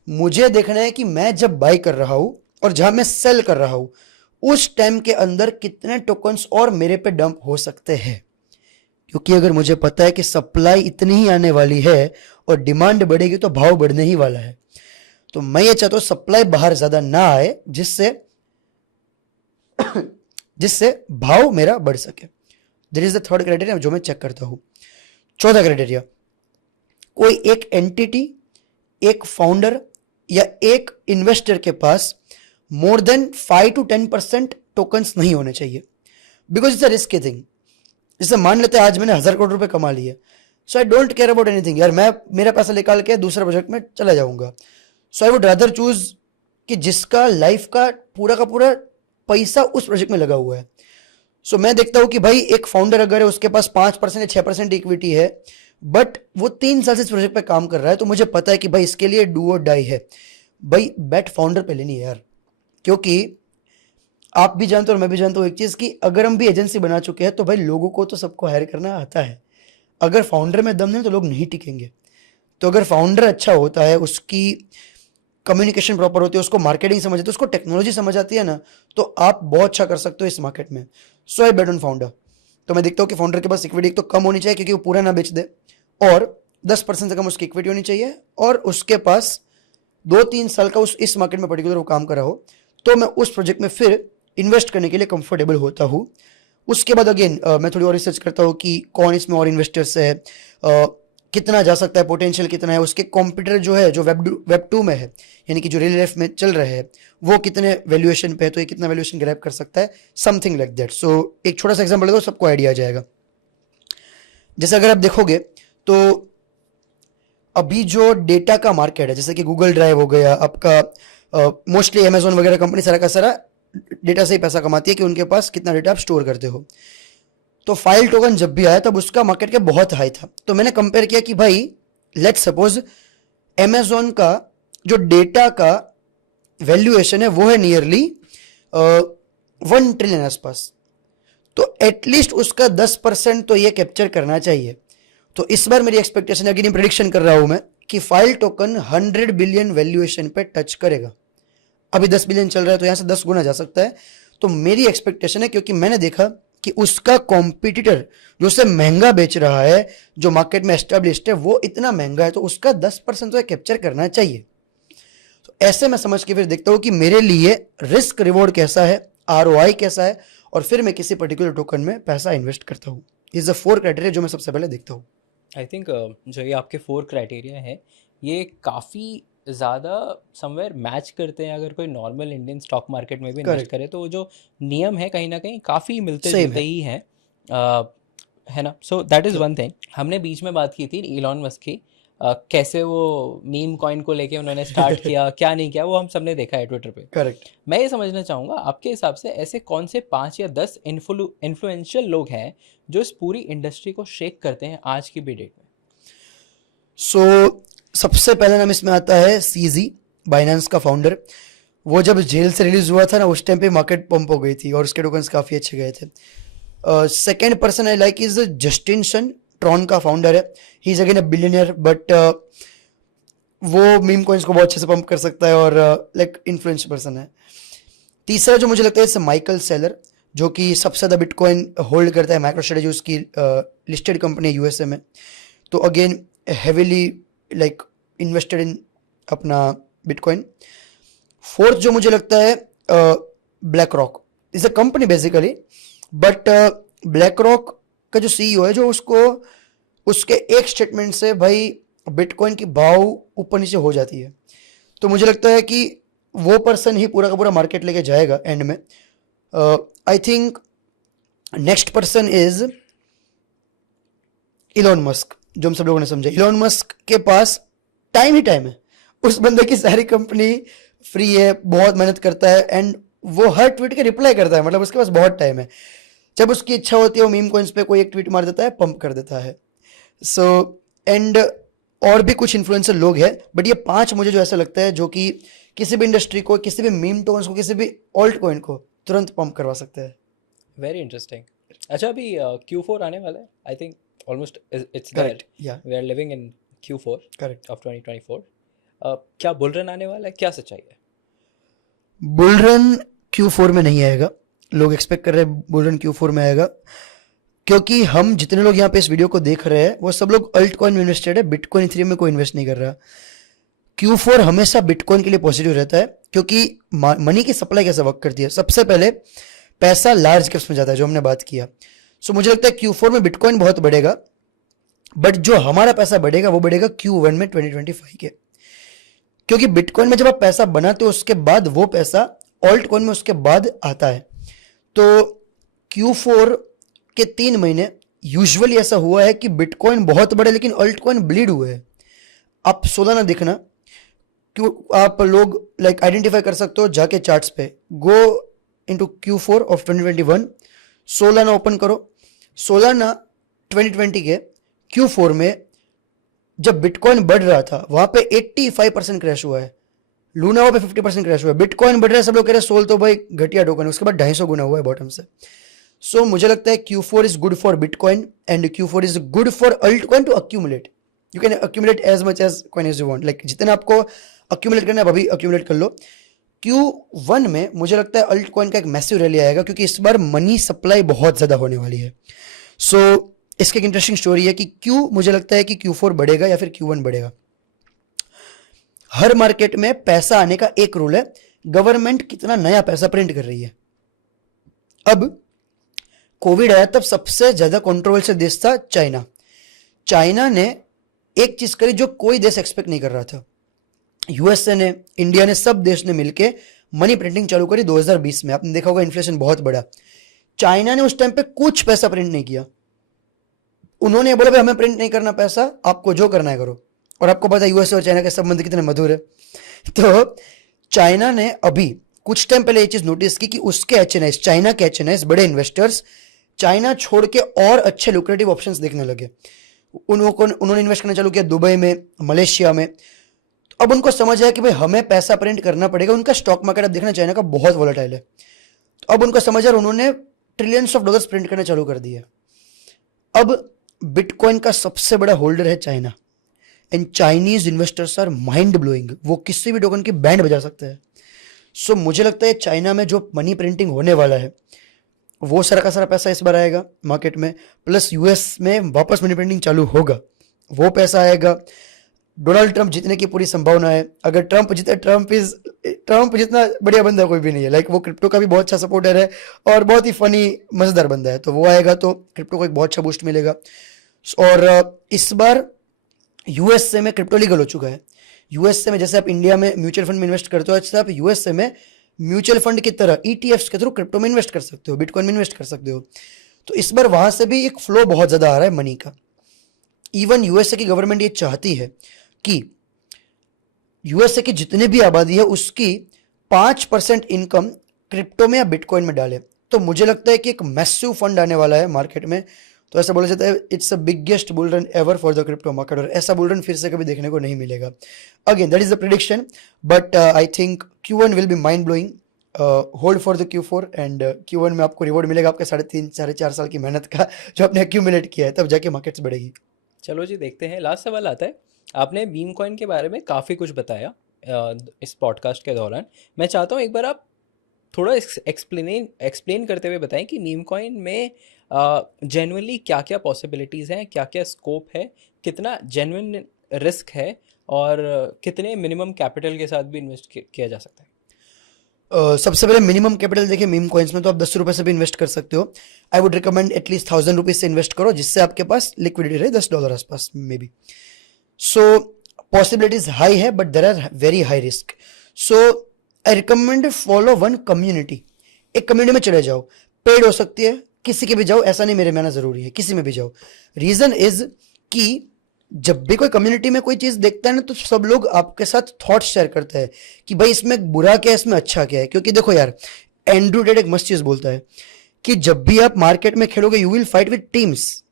मुझे देखना है कि मैं जब बाय कर रहा हूं और जहां मैं सेल कर रहा हूं उस टाइम के अंदर कितने टोकन्स और मेरे पे डंप हो सकते हैं। क्योंकि अगर मुझे पता है कि सप्लाई इतनी ही आने वाली है और डिमांड बढ़ेगी तो भाव बढ़ने ही वाला है, तो मैं ये चाहता हूं सप्लाई बाहर ज्यादा ना आए, जिससे जिससे भाव मेरा बढ़ सके। This is the third criteria जो मैं चेक करता हूं। चौथा क्राइटेरिया, कोई एक एंटिटी, एक फाउंडर या एक इन्वेस्टर के पास मोर देन 5 to 10% टोकन्स नहीं होने चाहिए, because it's a risky thing. जैसे मान लेते हैं आज मैंने 1000 करोड़ रुपए कमा लिए, so I don't care about anything यार, मैं मेरा पैसा निकाल के दूसरे प्रोजेक्ट में चला जाऊंगा। सो आई वुड रादर चूज कि जिसका लाइफ का पूरा पैसा उस प्रोजेक्ट में लगा हुआ है। सो मैं देखता हूं कि भाई एक फाउंडर अगर है उसके पास 5% या 6% इक्विटी है, बट वो 3 साल से इस प्रोजेक्ट पे काम कर रहा है, तो मुझे पता है कि भाई इसके लिए डू और डाई है। भाई बेट फाउंडर पे लेनी है यार, क्योंकि आप भी जानते हो और मैं भी जानता हूँ एक चीज कि अगर हम भी एजेंसी बना चुके हैं तो भाई लोगों को तो सबको हायर करना आता है। अगर फाउंडर में दम नहीं तो लोग नहीं टिकेंगे। तो अगर फाउंडर अच्छा होता है, उसकी कम्युनिकेशन प्रॉपर होती है, उसको मार्केटिंग समझ आती है, उसको टेक्नोलॉजी समझ आती है ना, तो आप बहुत अच्छा कर सकते हो इस मार्केट में। सो आई बेट ऑन फाउंडर। तो मैं देखता हूँ कि फाउंडर के पास इक्विटी तो कम होनी चाहिए क्योंकि वो पूरा ना बेच दे, और 10% से कम उसकी इक्विटी होनी चाहिए, और उसके पास 2-3 साल का उस इस मार्केट में पर्टिकुलर वो काम कर रहा हो, तो मैं उस प्रोजेक्ट में फिर इन्वेस्ट करने के लिए कंफर्टेबल होता हूँ। उसके बाद अगेन मैं थोड़ी और रिसर्च करता हूँ कि कौन इसमें और इन्वेस्टर्स है, कितना जा सकता है, पोटेंशियल कितना है, उसके कॉम्पिटिटर जो है जो वेब 2 में है, यानी कि जो रियल लाइफ में चल रहे हैं, वो कितने वैल्यूएशन पे है, तो ये कितना वैल्यूएशन ग्रैब कर सकता है, समथिंग लाइक दैट। सो एक छोटा सा एग्जांपल दो, सबको आइडिया आ जाएगा। जैसे अगर आप देखोगे तो अभी जो डेटा का मार्केट है, जैसे कि गूगल ड्राइव हो गया आपका, मोस्टली अमेजोन वगैरह कंपनी सारा का सारा डेटा से ही पैसा कमाती है कि उनके पास कितना डेटा आप स्टोर करते हो। तो फाइल टोकन जब भी आया तब उसका मार्केट कैप बहुत हाई था, तो मैंने कंपेयर किया कि भाई लेट्स सपोज अमेजोन का जो डेटा का वैल्यूएशन है वो है नियरली 1 ट्रिलियन आसपास, तो एटलीस्ट उसका 10% तो ये कैप्चर करना चाहिए। तो इस बार मेरी एक्सपेक्टेशन है कि नहीं, प्रेडिक्शन कर रहा हूं मैं कि फाइल टोकन 100 बिलियन वैल्यूएशन पे टच करेगा। अभी 10 बिलियन चल रहा है तो यहां से 10 गुना जा सकता है। तो मेरी एक्सपेक्टेशन है, क्योंकि मैंने देखा कि उसका कॉम्पिटिटर जो उसे महंगा बेच रहा है, जो मार्केट में एस्टेब्लिश्ड है, वो इतना महंगा है, तो उसका 10% तो कैप्चर करना चाहिए। तो ऐसे मैं समझ के फिर देखता हूं कि मेरे लिए रिस्क रिवॉर्ड कैसा है, ROI कैसा है, और फिर मैं किसी पर्टिकुलर टोकन में पैसा इन्वेस्ट करता हूँ। इज द 4 क्राइटेरिया जो मैं सबसे पहले देखता हूँ। आई थिंक जो ये आपके 4 क्राइटेरिया है, ये काफ़ी ज़्यादा समवेयर मैच करते हैं। अगर कोई नॉर्मल इंडियन स्टॉक मार्केट में भी इन्वेस्ट करेक्ट, करे तो वो जो नियम है कहीं ना कहीं काफ़ी मिलते सेम जुलते है। ही हैं, है ना। सो that is Yep, one thing. हमने बीच में बात की थी इलॉन मस्क की, कैसे वो मीम कॉइन को लेके उन्होंने स्टार्ट किया, क्या नहीं किया, वो हम सब ने देखा है ट्विटर पे। करेक्ट। मैं ये समझना चाहूँगा आपके हिसाब से ऐसे कौन से 5 या 10 इन्फ्लुएंशियल लोग हैं जो इस पूरी इंडस्ट्री को शेक करते हैं आज की भी डेट में। सो सबसे पहले नाम इसमें आता है CZ, बाइनेंस का फाउंडर। वो जब जेल से रिलीज हुआ था ना, उस टाइम पे मार्केट पंप हो गई थी और उसके टोकन्स काफ़ी अच्छे गए थे। Second person I like is Justin Sun, Tron का फाउंडर है। He is again a billionaire, but वो मीम कॉइन्स को बहुत अच्छे से पंप कर सकता है और लाइक इन्फ्लुएंस पर्सन है। तीसरा जो मुझे लगता है इट्स माइकल सेलर, जो कि सबसे ज़्यादा बिटकॉइन होल्ड करता है। माइक्रो स्ट्रेटेजी उसकी लिस्टेड कंपनी है USA में, तो again heavily like invested in अपना बिटकॉइन। फोर्थ जो मुझे लगता है black rock is a company basically, but black rock का जो CEO है, जो उसको उसके एक स्टेटमेंट से भाई बिटकॉइन की भाव ऊपर नीचे हो जाती है। तो मुझे लगता है कि वो पर्सन ही पूरा का पूरा मार्केट लेके जाएगा एंड में। I think next person is Elon Musk, जो हम सब लोगों ने समझा। इलॉन मस्क के पास टाइम ही टाइम है, उस बंदे की सारी कंपनी फ्री है, बहुत मेहनत करता है एंड वो हर ट्वीट के रिप्लाई करता है, मतलब उसके पास बहुत टाइम है। जब उसकी इच्छा होती है वो मीम कॉइन्स पे कोई एक ट्वीट मार देता है, पंप कर देता है। सो एंड और भी कुछ इन्फ्लुएंसर लोग हैं, बट ये 5 मुझे जो ऐसा लगता है जो कि किसी भी इंडस्ट्री को, किसी भी मीम टोन्स को, किसी भी ऑल्ट कॉइन को तुरंत पंप करवा सकते हैं। Very interesting. अच्छा, अभी Q4 आने वाला है, I think almost it's there, correct, या we are living in Q4 correct. Of 2024। क्या बुल रन आने वाला है, क्या सच्चाई है? बुल रन Q4 में नहीं आएगा। लोग एक्सपेक्ट कर रहे हैं बुल रन Q4 में आएगा, क्योंकि हम जितने लोग यहाँ पे इस वीडियो को देख रहे हैं वो सब लोग अल्ट कॉइन में इन्वेस्टेड है, बिटकॉइन इथेरियम में कोई इन्वेस्ट नहीं कर रहा। Q4 हमेशा बिटकॉइन के लिए पॉजिटिव रहता है, क्योंकि मनी की सप्लाई कैसे वर्क करती है। सबसे पहले पैसा लार्ज कैप्स में जाता है, जो हमने बात किया। सो मुझे लगता है Q4 में बिटकॉइन बहुत बढ़ेगा, बट जो हमारा पैसा बढ़ेगा वो बढ़ेगा Q1 में 2025 के, क्योंकि बिटकॉइन में जब आप पैसा बनाते हो उसके बाद वो पैसा ऑल्ट कॉइन में उसके बाद आता है। तो Q4 के 3 महीने यूजुअली ऐसा हुआ है कि बिटकॉइन बहुत बढ़े लेकिन ऑल्ट कॉइन ब्लीड हुए हैं। आप सोलाना देखना, क्यों आप लोग लाइक आइडेंटिफाई कर सकते हो जाके चार्ट्स पे। Go into Q4 of 2021, Solana open करो। सोलाना 2020 के Q4 में जब बिटकॉइन बढ़ रहा था वहां पे 85% क्रैश हुआ है, लूना पे 50% क्रैश हुआ है। बिटकॉइन बढ़ रहा है, सब लोग कह रहे हैं सोल तो भाई घटिया टोकन है, उसके बाद 250 गुना हुआ है बॉटम से। सो मुझे लगता है Q4 is good for bitcoin and Q4 is good for altcoin to accumulate. You can accumulate as much as coin as you want, like जितना आपको अक्यूमुलेट करना है अभी अक्यूमुलेट कर लो। Q1 में मुझे लगता है अल्ट कॉइन का एक मैसिव रैली आएगा, क्योंकि इस बार मनी सप्लाई बहुत ज्यादा होने वाली है। सो इसकी एक इंटरेस्टिंग स्टोरी है कि क्यों मुझे लगता है कि Q4 बढ़ेगा या फिर Q1 बढ़ेगा। हर मार्केट में पैसा आने का एक रूल है, गवर्नमेंट कितना नया पैसा प्रिंट कर रही है। अब कोविड आया तब सबसे ज्यादा कंट्रोवर्शियल देश था चाइना। चाइना ने एक चीज करी जो कोई देश एक्सपेक्ट नहीं कर रहा था। यूएसए ने, इंडिया ने, सब देश ने मिलके मनी प्रिंटिंग चालू करी 2020 में। आपने देखा होगा इन्फ्लेशन बहुत बढ़ा। चाइना ने उस टाइम पे कुछ पैसा प्रिंट नहीं किया। उन्होंने बोला भाई हमें प्रिंट नहीं करना पैसा, आपको जो करना है करो। और आपको पता है यूएसए और चाइना के संबंध कितने मधुर है। तो चाइना ने अभी कुछ टाइम पहले ये चीज नोटिस की कि उसके एचएनआईज, चाइना के एचएनआईज, बड़े इन्वेस्टर्स चाइना छोड़ के और अच्छे लुक्रेटिव ऑप्शंस देखने लगे। उन्होंने इन्वेस्ट करना चालू किया दुबई में, मलेशिया में। तो अब उनको समझ आया कि भाई हमें पैसा प्रिंट करना पड़ेगा। उनका स्टॉक मार्केट अब देखना चाइना का बहुत वोलेटाइल है। तो अब उनको समझ आया, उन्होंने ट्रिलियंस ऑफ डॉलर्स प्रिंट करना चालू कर दिए। अब बिटकॉइन का सबसे बड़ा होल्डर है China and Chinese investors are mind blowing. वो किसी भी टोकन की बैंड बजा सकते हैं। सो मुझे लगता है चाइना में जो मनी प्रिंटिंग होने वाला है वो सारा का सारा पैसा इस बार आएगा मार्केट में, प्लस यूएस में वापस मनी प्रिंटिंग चालू होगा, वो पैसा आएगा। डोनाल्ड ट्रंप जीतने की पूरी संभावना है। अगर ट्रंप जीते, ट्रंप जितना बढ़िया बंदा कोई भी नहीं है। लाइक वो क्रिप्टो का भी बहुत अच्छा सपोर्टर है और बहुत ही फनी मजेदार बंदा है। तो वो आएगा तो क्रिप्टो को एक बहुत अच्छा बूस्ट मिलेगा। और इस बार यूएसए में क्रिप्टो लीगल हो चुका है। यूएसए में जैसे आप इंडिया में म्यूचुअल फंड में इन्वेस्ट करते हो, ऐसे आप यूएसए में म्यूचुअल फंड की तरह ईटीएफ्स के थ्रू क्रिप्टो में इन्वेस्ट कर सकते हो, बिटकॉइन में इन्वेस्ट कर सकते हो। तो इस बार वहां से भी एक फ्लो बहुत ज्यादा आ रहा है मनी का। इवन यूएसए की गवर्नमेंट ये चाहती है कि यूएसए की जितनी भी आबादी है उसकी 5% इनकम क्रिप्टो में या बिटकॉइन में डाले। तो मुझे लगता है कि एक मैसिव फंड आने वाला है मार्केट में। तो ऐसा बोला जाता है it's the biggest bull run ever for the crypto market, और ऐसा बुल रन फिर से कभी देखने को नहीं मिलेगा। Again that is the prediction, but I think Q1 will be mind blowing. Hold for the Q4 and Q1 में आपको रिवॉर्ड मिलेगा आपके 3.5-4 साल की मेहनत का, जो आपने एक्यूमुलेट किया है, तब जाके मार्केट्स बढ़ेगी। चलो जी, देखते हैं। लास्ट सवाल आता है, आपने मीम कॉइन के बारे में काफ़ी कुछ बताया इस पॉडकास्ट के दौरान। मैं चाहता हूँ एक बार आप थोड़ा एक्सप्लेन करते हुए बताएं कि मीम कॉइन में जेन्युइनली क्या क्या पॉसिबिलिटीज़ हैं, क्या क्या स्कोप है, कितना जेन्युइन रिस्क है और कितने मिनिमम कैपिटल के साथ भी इन्वेस्ट किया जा सकता है। सबसे पहले मिनिमम कैपिटल देखिए मीम कॉइन्स में, तो आप 10 रुपए से भी इन्वेस्ट कर सकते हो। I would recommend at least 1000 rupees से इन्वेस्ट करो, जिससे आपके पास लिक्विडिटी रहे $10 आसपास में भी। सो पॉसिबिलिटीज हाई है but there are very high risk. So I recommend follow one community. एक कम्युनिटी में चले जाओ, पेड हो सकती है, किसी के भी जाओ, ऐसा नहीं मेरे में आना जरूरी है, किसी में भी जाओ. रीजन इज कि जब भी कोई कम्युनिटी में कोई चीज देखता है ना तो सब लोग आपके साथ थॉट शेयर करते हैं कि भाई इसमें बुरा क्या है, इसमें अच्छा क्या है. क्योंकि देखो यार, एंड्रू टेड एक मस्त चीज बोलता है कि जब भी आप मार्केट में खेलोगे you will fight with teams.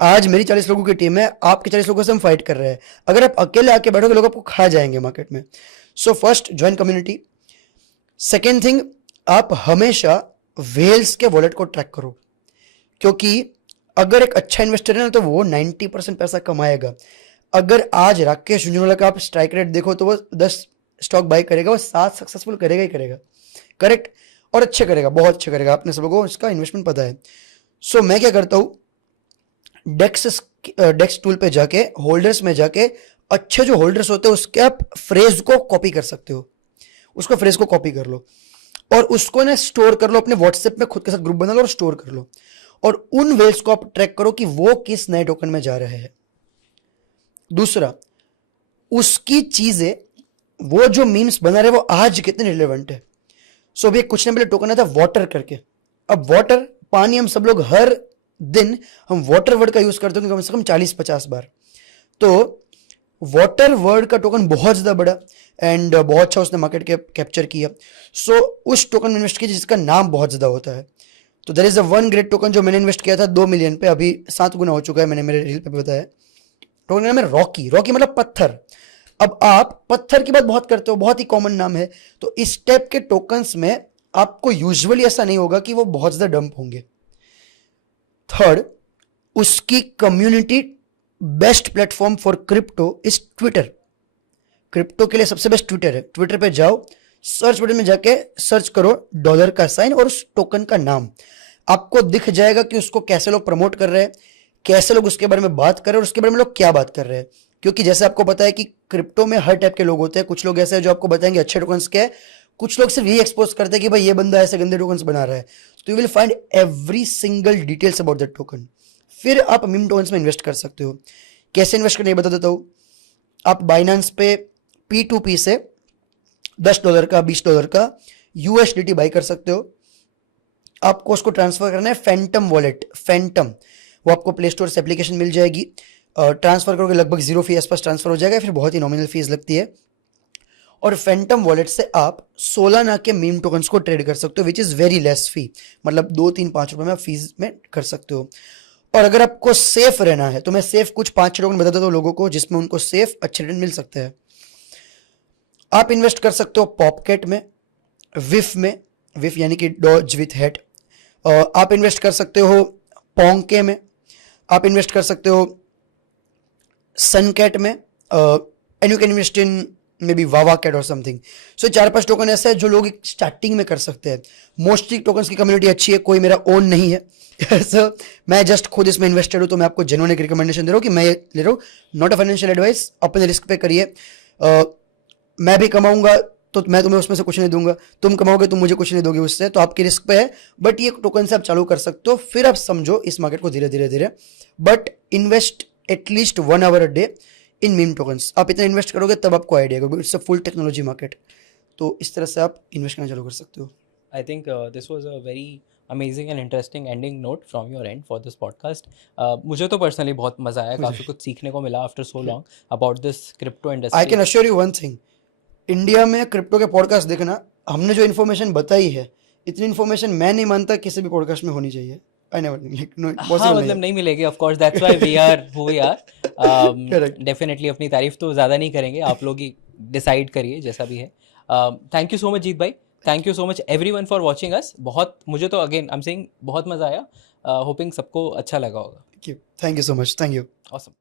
आज मेरी 40 लोगों की टीम है, आपके 40 लोगों से हम फाइट कर रहे हैं. अगर आप अकेले आके बैठोगे लोग आपको खा जाएंगे मार्केट में. So first join community. Second thing, आप हमेशा वेल्स के वॉलेट को ट्रैक करो, क्योंकि अगर एक अच्छा इन्वेस्टर है ना तो वो 90% पैसा कमाएगा. अगर आज राकेश झुंझुनवाला का आप स्ट्राइक रेट देखो तो वो 10 स्टॉक बाय करेगा, वो 7 सक्सेसफुल करेगा ही करेगा. करेक्ट. और अच्छे करेगा, बहुत अच्छे करेगा. आपने सब लोगों को इसका इन्वेस्टमेंट पता है. सो मैं क्या करता हूँ, डेक्स टूल पे जाके होल्डर्स में जाके अच्छे जो होल्डर्स होते हैं उसके आप फ्रेज को कॉपी कर सकते हो. उसको फ्रेज को कॉपी कर लो और उसको ना स्टोर कर लो अपने व्हाट्सएप में, खुद के साथ ग्रुप बना लो और स्टोर कर लो. और उन वेल्स को आप ट्रैक करो कि वो किस नए टोकन में जा रहे हैं. दूसरा, उसकी चीजें, वो जो मीम्स बना रहे वो आज कितने रिलेवेंट है. सो अभी कुछ दिन पहले टोकन आया था वाटर करके. अब वाटर, पानी, हम सब लोग हर दिन हम वाटर वर्ड का यूज करते हैं कम से कम 40-50 बार. तो वाटर वर्ड का टोकन बहुत ज्यादा बड़ा एंड बहुत अच्छा उसने मार्केट के कैप्चर किया. सो उस टोकन में इन्वेस्ट कीजिए जिसका नाम बहुत ज्यादा होता है. तो there is a one great token जो मैंने इन्वेस्ट किया था 2 मिलियन पे, अभी 7 गुना हो चुका है, मैंने मेरे रील पे बताया. टोकन का नाम है रॉकी. रॉकी मतलब पत्थर. अब आप पत्थर की बात बहुत करते हो, बहुत ही कॉमन नाम है. तो इस टाइप के टोकन्स में आपको यूजुअली ऐसा नहीं होगा कि वो बहुत ज्यादा डंप होंगे. थर्ड, उसकी community, best platform for crypto is Twitter. Crypto के लिए सबसे बेस्ट ट्विटर है. ट्विटर पे जाओ, सर्च बटन में जाके सर्च करो डॉलर का साइन और उस टोकन का नाम. आपको दिख जाएगा कि उसको कैसे लोग प्रमोट कर रहे हैं, कैसे लोग उसके बारे में बात कर रहे हैं और उसके बारे में लोग क्या बात कर रहे हैं. क्योंकि जैसे आपको पता है कि क्रिप्टो में हर टाइप के लोग होते हैं. कुछ लोग ऐसे हैं जो आपको बताएंगे अच्छे टोकन्स क्या है, कुछ लोग सिर्फ यही एक्सपोज करते हैं कि भाई ये बंदा ऐसे गंदे टोकन्स बना रहा है. तो you will find every single details about that token. फिर आप मीम टोकन्स में इन्वेस्ट कर सकते हो. कैसे इन्वेस्ट करना ये बता देता हूं. आप बाइनेंस पे P2P से $10 का, $20 का USDT बाई कर सकते हो. आपको उसको ट्रांसफर करना है फैंटम वॉलेट. फैंटम, वो आपको प्ले स्टोर से एप्लीकेशन मिल जाएगी. ट्रांसफर करोगे लगभग 0 फी आसपास ट्रांसफर हो जाएगा, फिर बहुत ही नॉमिनल फीस लगती है. और फैंटम वॉलेट से आप सोलाना के मीम टोकन्स को ट्रेड कर सकते हो विच इज़ वेरी लेस फी. मतलब 2-3-5 रुपए में आप फीस में कर सकते हो. और अगर आपको सेफ रहना है तो मैं सेफ कुछ 5-6 टोकन बता देता हूँ लोगों को जिसमें उनको सेफ अच्छे रिटर्न मिल सकते हैं. आप इन्वेस्ट कर सकते हो पॉपकेट में, विफ में, विफ यानी कि डॉज विथ हेड. आप इन्वेस्ट कर सकते हो पोंके में. आप इन्वेस्ट कर सकते हो सनकैट में. And you can invest in maybe Wawa cat और समथिंग. सो 4-5 टोकन ऐसे है जो लोग स्टार्टिंग में कर सकते हैं. मोस्टली टोकन्स की कम्युनिटी अच्छी है, कोई मेरा ओन नहीं है. so, मैं जस्ट खुद इसमें इन्वेस्टेड हूँ तो मैं आपको जेन्युइन एक रिकमेंडेशन दे रहा हूँ कि मैं ले रहा हूँ. Not a financial advice. अपने रिस्क पे करिए. मैं भी कमाऊंगा तो मैं तुम्हें उसमें से कुछ नहीं दूंगा, तुम कमाओगे तुम मुझे कुछ नहीं दोगे उससे, तो आपकी रिस्क पे है. बट ये टोकन से आप चालू कर सकते हो, फिर आप समझो इस मार्केट को धीरे धीरे धीरे. But invest at least 1 hour a day in meme tokens. आप इतना इन्वेस्ट करोगे तब आपको आइडिया होगा. It's a full technology market. तो इस तरह से आप इन्वेस्ट करना चालू कर सकते हो. I think this was a very amazing and interesting ending note from your end for this podcast. मुझे तो पर्सनली बहुत मज़ा आया, काफ़ी कुछ सीखने को मिला after so long about this crypto I industry. Can assure you one thing, India में क्रिप्टो के पॉडकास्ट देखना, हमने जो इन्फॉर्मेशन बताई है इतनी इन्फॉर्मेशन मैं नहीं मानता किसी भी पॉडकास्ट में होनी चाहिए. आई नेवर थिंक नो हाँ पॉसिबल मतलब नहीं मिलेगी of course, that's why we are who we are. Correct. Definitely अपनी तारीफ तो ज़्यादा नहीं करेंगे, आप लोग ही डिसाइड करिए जैसा भी है. थैंक यू सो मच जीत भाई. Thank you so much everyone for watching us. बहुत, मुझे तो अगेन आई एम सेइंग बहुत मज़ा आया. होपिंग सबको अच्छा लगा होगा. Thank you so much. Thank you. Awesome.